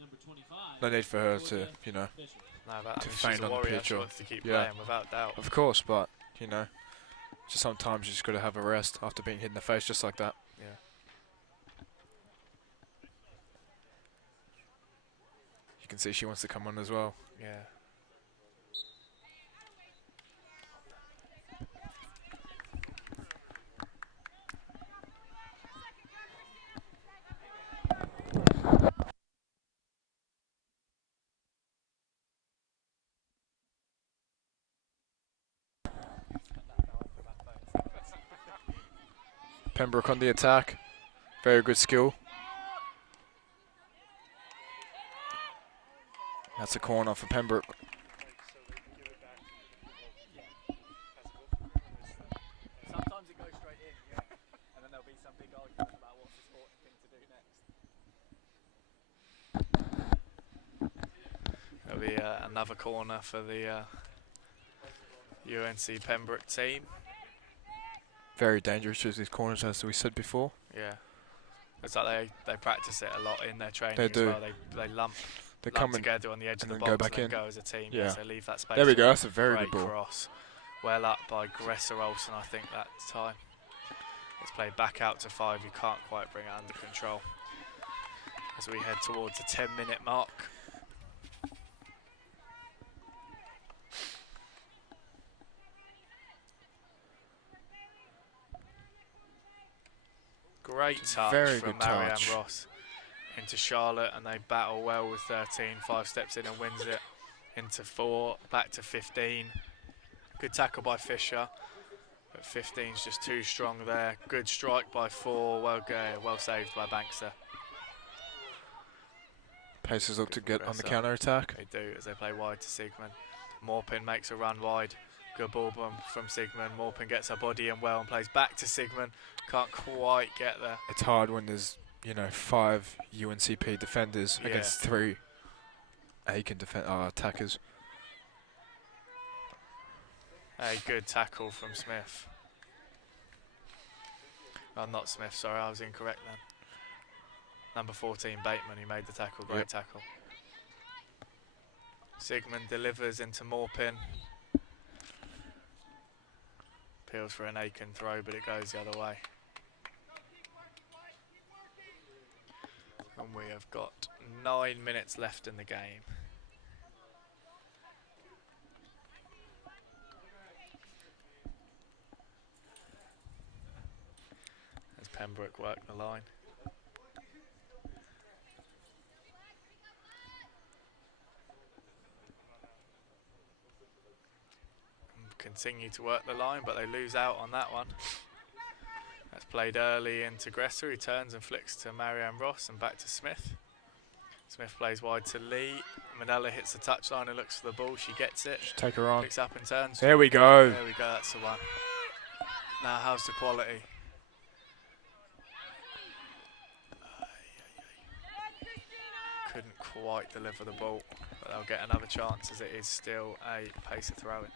Number 25. No need for her to, you know. Fisher. No, but To I mean, faint she's a on the warrior. pitch She or- wants to keep yeah. playing without doubt. Of course, but, you know, just sometimes you just got to have a rest after being hit in the face just like that. Yeah. You can see she wants to come on as well. Yeah. Pembroke on the attack. Very good skill. That's a corner for Pembroke. Sometimes it goes straight in, yeah. And then there'll be some big argument about what's the sporting thing to do next. There'll be another corner for the UNC Pembroke team. Very dangerous with these corners, as we said before. Yeah. It's like they practice it a lot in their training They as do. well. They lump Come in together on the edge of and the then box go back and in. then go as a team. Yeah. So leave that space. There we for go. them. That's a very Great good ball. cross. Well up by Gresser Olsen, I think, that time. It's played back out to 5. You can't quite bring it under control. As we head towards the 10-minute mark. Great touch very from good Marianne touch. Ross into Charlotte, and they battle well with 13. 5 steps in and wins it into 4, back to 15. Good tackle by Fisher, but 15's just too strong there. Good strike by 4, well saved by Bankster. Pacers look to get on the Progress up. counter attack. They do as they play wide to Sigmund. Morpin makes a run wide. Good ball from Sigmund. Morpin gets her body in well and plays back to Sigmund. Can't quite get there. It's hard when there's, you know, 5 UNCP defenders Yeah. against 3 Aiken attackers. A good tackle from Smith. Oh, not Smith, sorry, I was incorrect then. Number 14, Bateman, who made the tackle. Great Yep. tackle. Sigmund delivers into Morpin. Appeals for an Aiken throw, but it goes the other way. And we have got 9 minutes left in the game. As Pembroke work the line. And continue to work the line, but they lose out on that one. That's played early into Gresser, who turns and flicks to Marianne Ross and back to Smith. Smith plays wide to Lee. Manella hits the touchline and looks for the ball. She gets it. Just take her on. Picks up and turns. There we go. There we go, that's the one. Now, how's the quality? Couldn't quite deliver the ball, but they'll get another chance as it is still a pacer throw-in.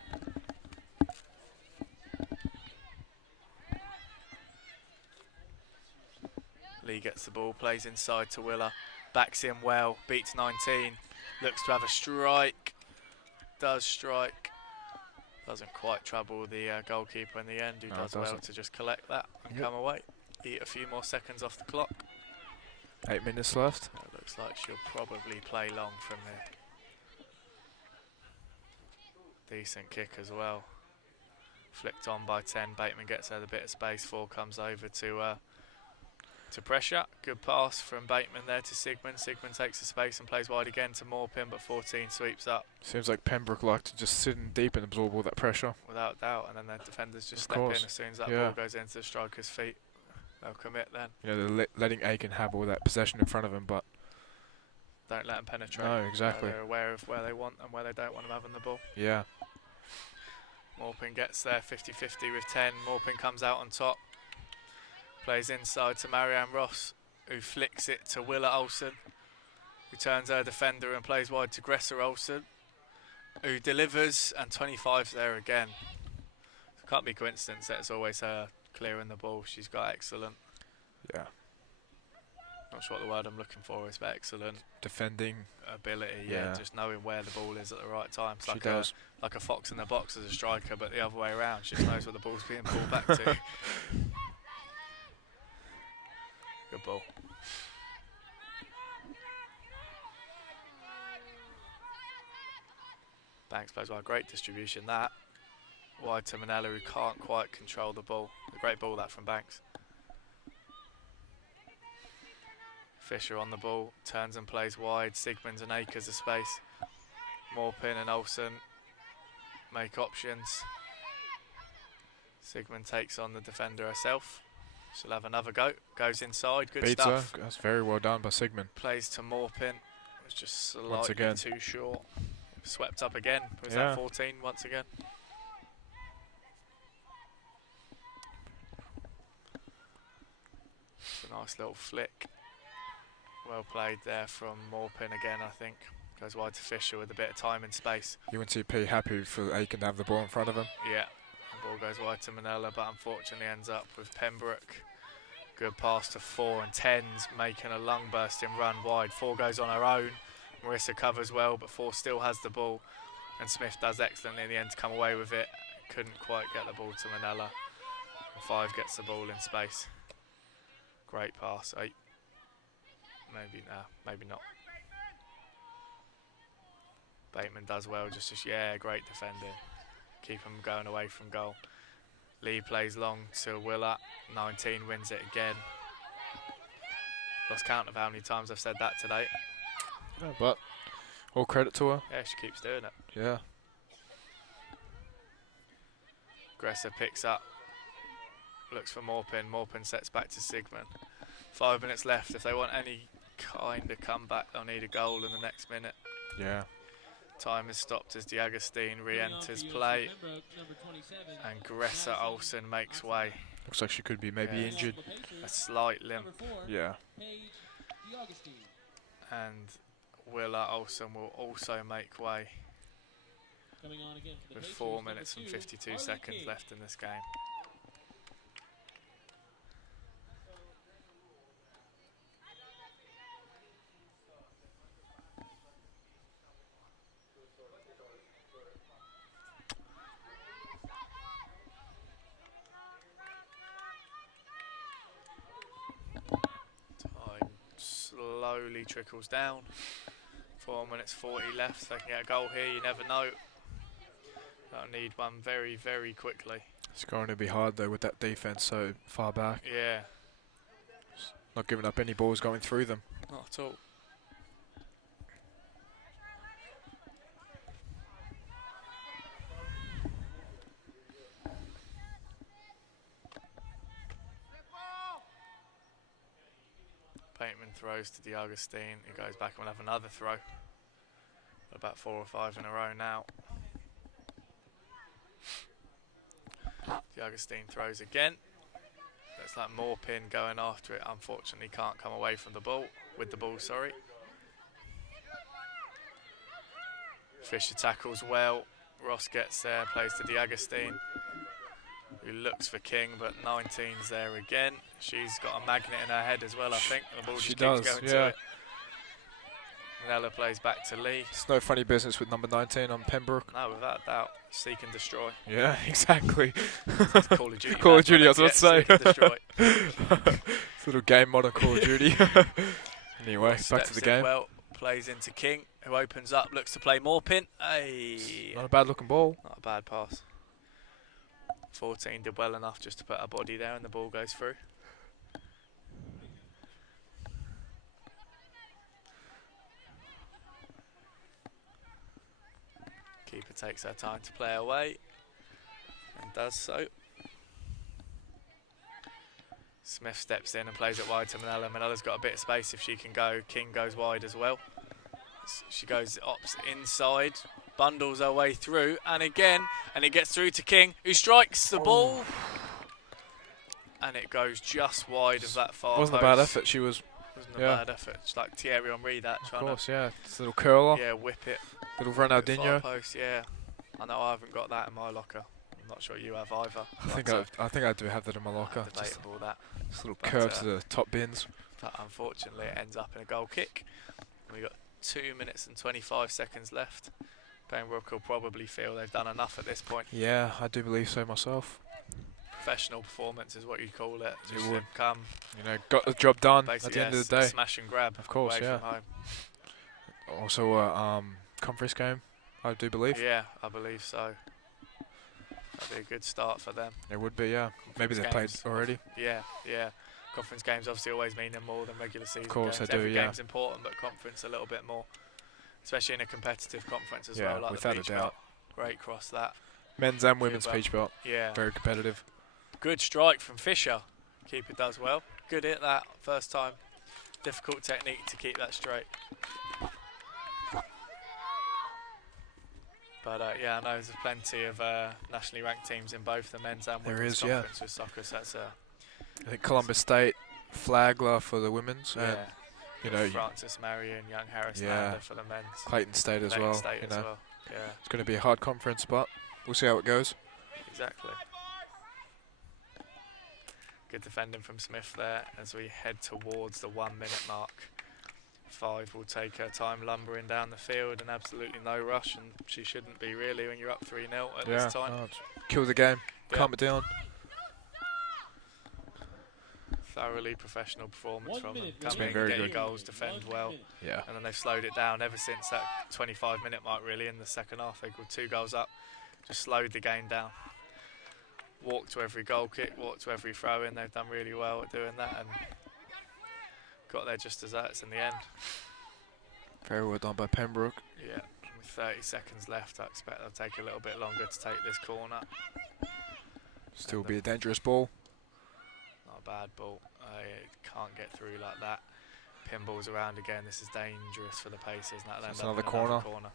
Lee gets the ball, plays inside to Willer, backs in well, beats 19, looks to have a strike, does strike, doesn't quite trouble the goalkeeper in the end, who does well to just collect that and come away. Eat a few more seconds off the clock. 8 minutes left. It looks like she'll probably play long from here. Decent kick as well. Flicked on by 10. Bateman gets her the bit of space. 4 comes over to pressure. Good pass from Bateman there to Sigmund. Sigmund takes the space and plays wide again to Morpin, but 14 sweeps up. Seems like Pembroke like to just sit in deep and absorb all that pressure. Without doubt, and then the defenders just step in as soon as that ball goes into the striker's feet. They'll commit then. You know, they're letting Aiken have all that possession in front of him, but don't let them penetrate. No, exactly. They're aware of where they want and where they don't want them having the ball. Yeah. Morpin gets there 50-50 with 10. Morpin comes out on top. Plays inside to Marianne Ross, who flicks it to Willa Olsen, who turns her defender and plays wide to Gresser Olsen, who delivers, and 25's there again. It can't be coincidence that it's always her clearing the ball. She's got excellent. Yeah. Not sure what the word I'm looking for is, but excellent defending ability. Yeah, just knowing where the ball is at the right time. It's she does. Like a fox in the box as a striker, but the other way around. She just knows where the ball's being pulled back to. Good ball. Banks plays well. Great distribution that. Wide to Manella, who can't quite control the ball. A great ball that from Banks. Fisher on the ball, turns and plays wide. Sigmund and Akers a space. Morpin and Olsen make options. Sigmund takes on the defender herself. She'll have another go. Goes inside. Good Beats stuff. her. That's very well done by Sigmund. Plays to Morpin. It's just slightly too short. Swept up again. Was that 14 once again? It's a nice little flick. Well played there from Morpin again, I think. Goes wide to Fisher with a bit of time and space. UNCP happy for Aiken to have the ball in front of him. Yeah. The ball goes wide to Manella, but unfortunately ends up with Pembroke. Good pass to 4, and 10's making a lung bursting run wide. 4 goes on her own. Marissa covers well, but 4 still has the ball. And Smith does excellently in the end to come away with it. Couldn't quite get the ball to Manella. And 5 gets the ball in space. Great pass. 8. Maybe not. Bateman does well, great defending. Keep them going away from goal. Lee plays long to Willa. 19 wins it again. Lost count of how many times I've said that today. Yeah, but all credit to her. Yeah, she keeps doing it. Yeah. Gresser picks up. Looks for Morpin. Morpin sets back to Sigmund. 5 minutes left. If they want any kind of comeback, they'll need a goal in the next minute. Yeah. Time is stopped as Diagostine re-enters play, and Gresser Olsen makes way. Looks like she could be maybe injured. A slight limp. Yeah. And Willa Olsen will also make way with 4 minutes and 52 seconds left in this game. Slowly trickles down. 4 minutes 40 left. If they can get a goal here, you never know. They'll need one very, very quickly. It's going to be hard though with that defense so far back. Yeah. Not giving up any balls going through them. Not at all. Bateman throws to Diagostine, who goes back and will have another throw. About 4 or 5 in a row now. Diagostine throws again. Looks like Morpin going after it. Unfortunately can't come away from the ball, with the ball, sorry. Fisher tackles well. Ross gets there, plays to Diagostine, who looks for King, but 19's there again. She's got a magnet in her head as well, I think. The ball She just does, keeps going yeah. to it. Manella plays back to Lee. It's no funny business with number 19 on Pembroke. No, without doubt. Seek and destroy. Yeah, exactly. It's Call of Duty. Call of Duty, I was about to say. Seek and destroy. It's a little game mod on Call of Duty. Anyway, back to Steps the in game. well, plays into King, who opens up, looks to play more pin. Hey, Not a bad looking ball. not a bad pass. 14 did well enough just to put her body there, and the ball goes through. Keeper takes her time to play away, and does so. Smith steps in and plays it wide to Manella. Manella's got a bit of space if she can go. King goes wide as well. She goes ops inside, bundles her way through, and again, and it gets through to King, who strikes the ball. And it goes just wide of that far Wasn't post. a bad effort. She was, Wasn't a yeah. bad effort. It's like Thierry Henry that, of trying course, yeah. It's a little curler, to whip it. little Far Ronaldinho. post, yeah. I know I haven't got that in my locker. I'm not sure you have either. I think I do have that in my locker. Just Debatable that. a little but, curve to the top bins. But unfortunately it ends up in a goal kick. We've got 2 minutes and 25 seconds left. Pembroke will probably feel they've done enough at this point. Yeah, I do believe so myself. Professional performance is what you call it. You Just would. come You know, got the job done at basically, the end of the day. smash and grab. Of course, away yeah. From home. Also, a conference game, I do believe. Yeah, I believe so. That'd be a good start for them. It would be, yeah. Maybe Conference they've played games. already. Yeah, yeah. Conference games obviously always mean more than regular season Of course games. they do, Every yeah. game's important, but conference a little bit more. Especially in a competitive conference as Yeah, well, like without the a Peach doubt. Belt. Great cross that. Men's and women's Keeper. peach belt. Yeah. Very competitive. Good strike from Fisher. Keeper does well. Good hit that first time. Difficult technique to keep that straight. But yeah, I know there's plenty of nationally ranked teams in both the men's and There women's is, yeah. conference with soccer. So that's I think Columbus State, Flagler for the women's, and you know, Francis Marion, Young Harris, Yeah. Lander for the men's. Clayton State as Clayton well. State You as know, well. Yeah, it's going to be a hard conference, but we'll see how it goes. exactly. Good defending from Smith there as we head towards the 1 minute mark. 5 will take her time lumbering down the field and absolutely no rush, and she shouldn't be really when you're up 3-0 at Yeah, this time. no, it's- kill the game, Yeah. calm it down. Thoroughly professional performance 1 from them. minute It's Come been in, very get your good. goals, defend 1 well, minute. Yeah, and then they've slowed it down ever since that 25-minute mark really in the second half. They got 2 goals up, just slowed the game down. Walked to every goal kick, walked to every throw in. They've done really well at doing that and got there just as that's in the end. very well done by Pembroke. Yeah, with 30 seconds left, I expect they'll take a little bit longer to take this corner. Still be a dangerous ball. Not a bad ball. It can't get through like that. Pinballs around again. This is dangerous for the Pacers. Now That's they'll end up another in corner.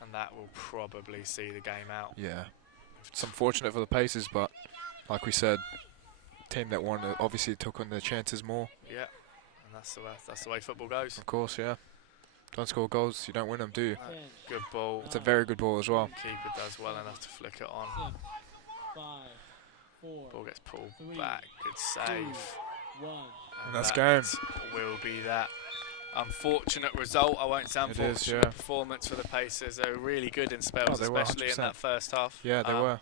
And that will probably see the game out. Yeah, it's unfortunate for the Pacers, but like we said, team that won obviously took on their chances more. Yeah, and that's the way football goes. Of course, yeah. Don't score goals, you don't win them, do you? 10, Good ball. It's a very good ball as well. Keeper does well enough to flick it on. 6, 5, 4, Ball gets pulled 3, back. Good 2, save. 1. And that's that game. will be that unfortunate result. I won't say It is, unfortunate yeah. performance for the Pacers. They were really good in spells, they were, especially in 100%. that first half. Yeah, they were.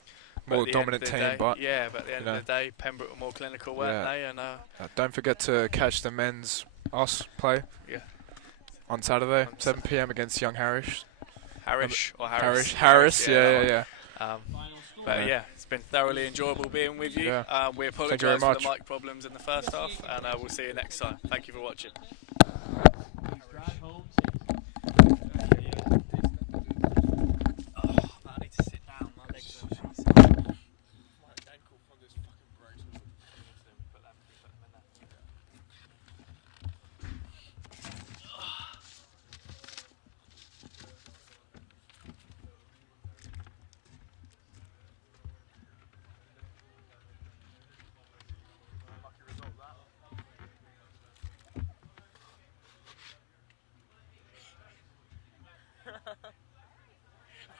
But More at the end dominant of the team, day- but yeah, but at the end you of the day, Pembroke were more clinical, weren't Yeah. they? And don't forget to catch the men's us play yeah, on Saturday, On 7 p.m. against Young Harris. Harris, Yeah. Final score. But Yeah. yeah, it's been thoroughly enjoyable being with you. Yeah. We you very apologise for much. the mic problems in the first half, and we'll see you next time. Thank you for watching. Drive home I need to sit down. My legs are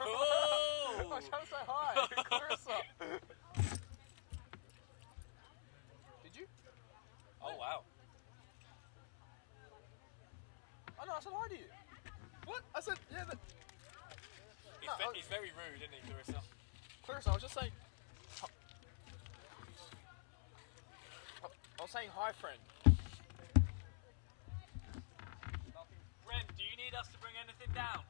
I was trying to say hi. He's very rude, isn't he, Clarissa? Clarissa, I was just saying. I was saying hi, friend. Ren, do you need us to bring anything down?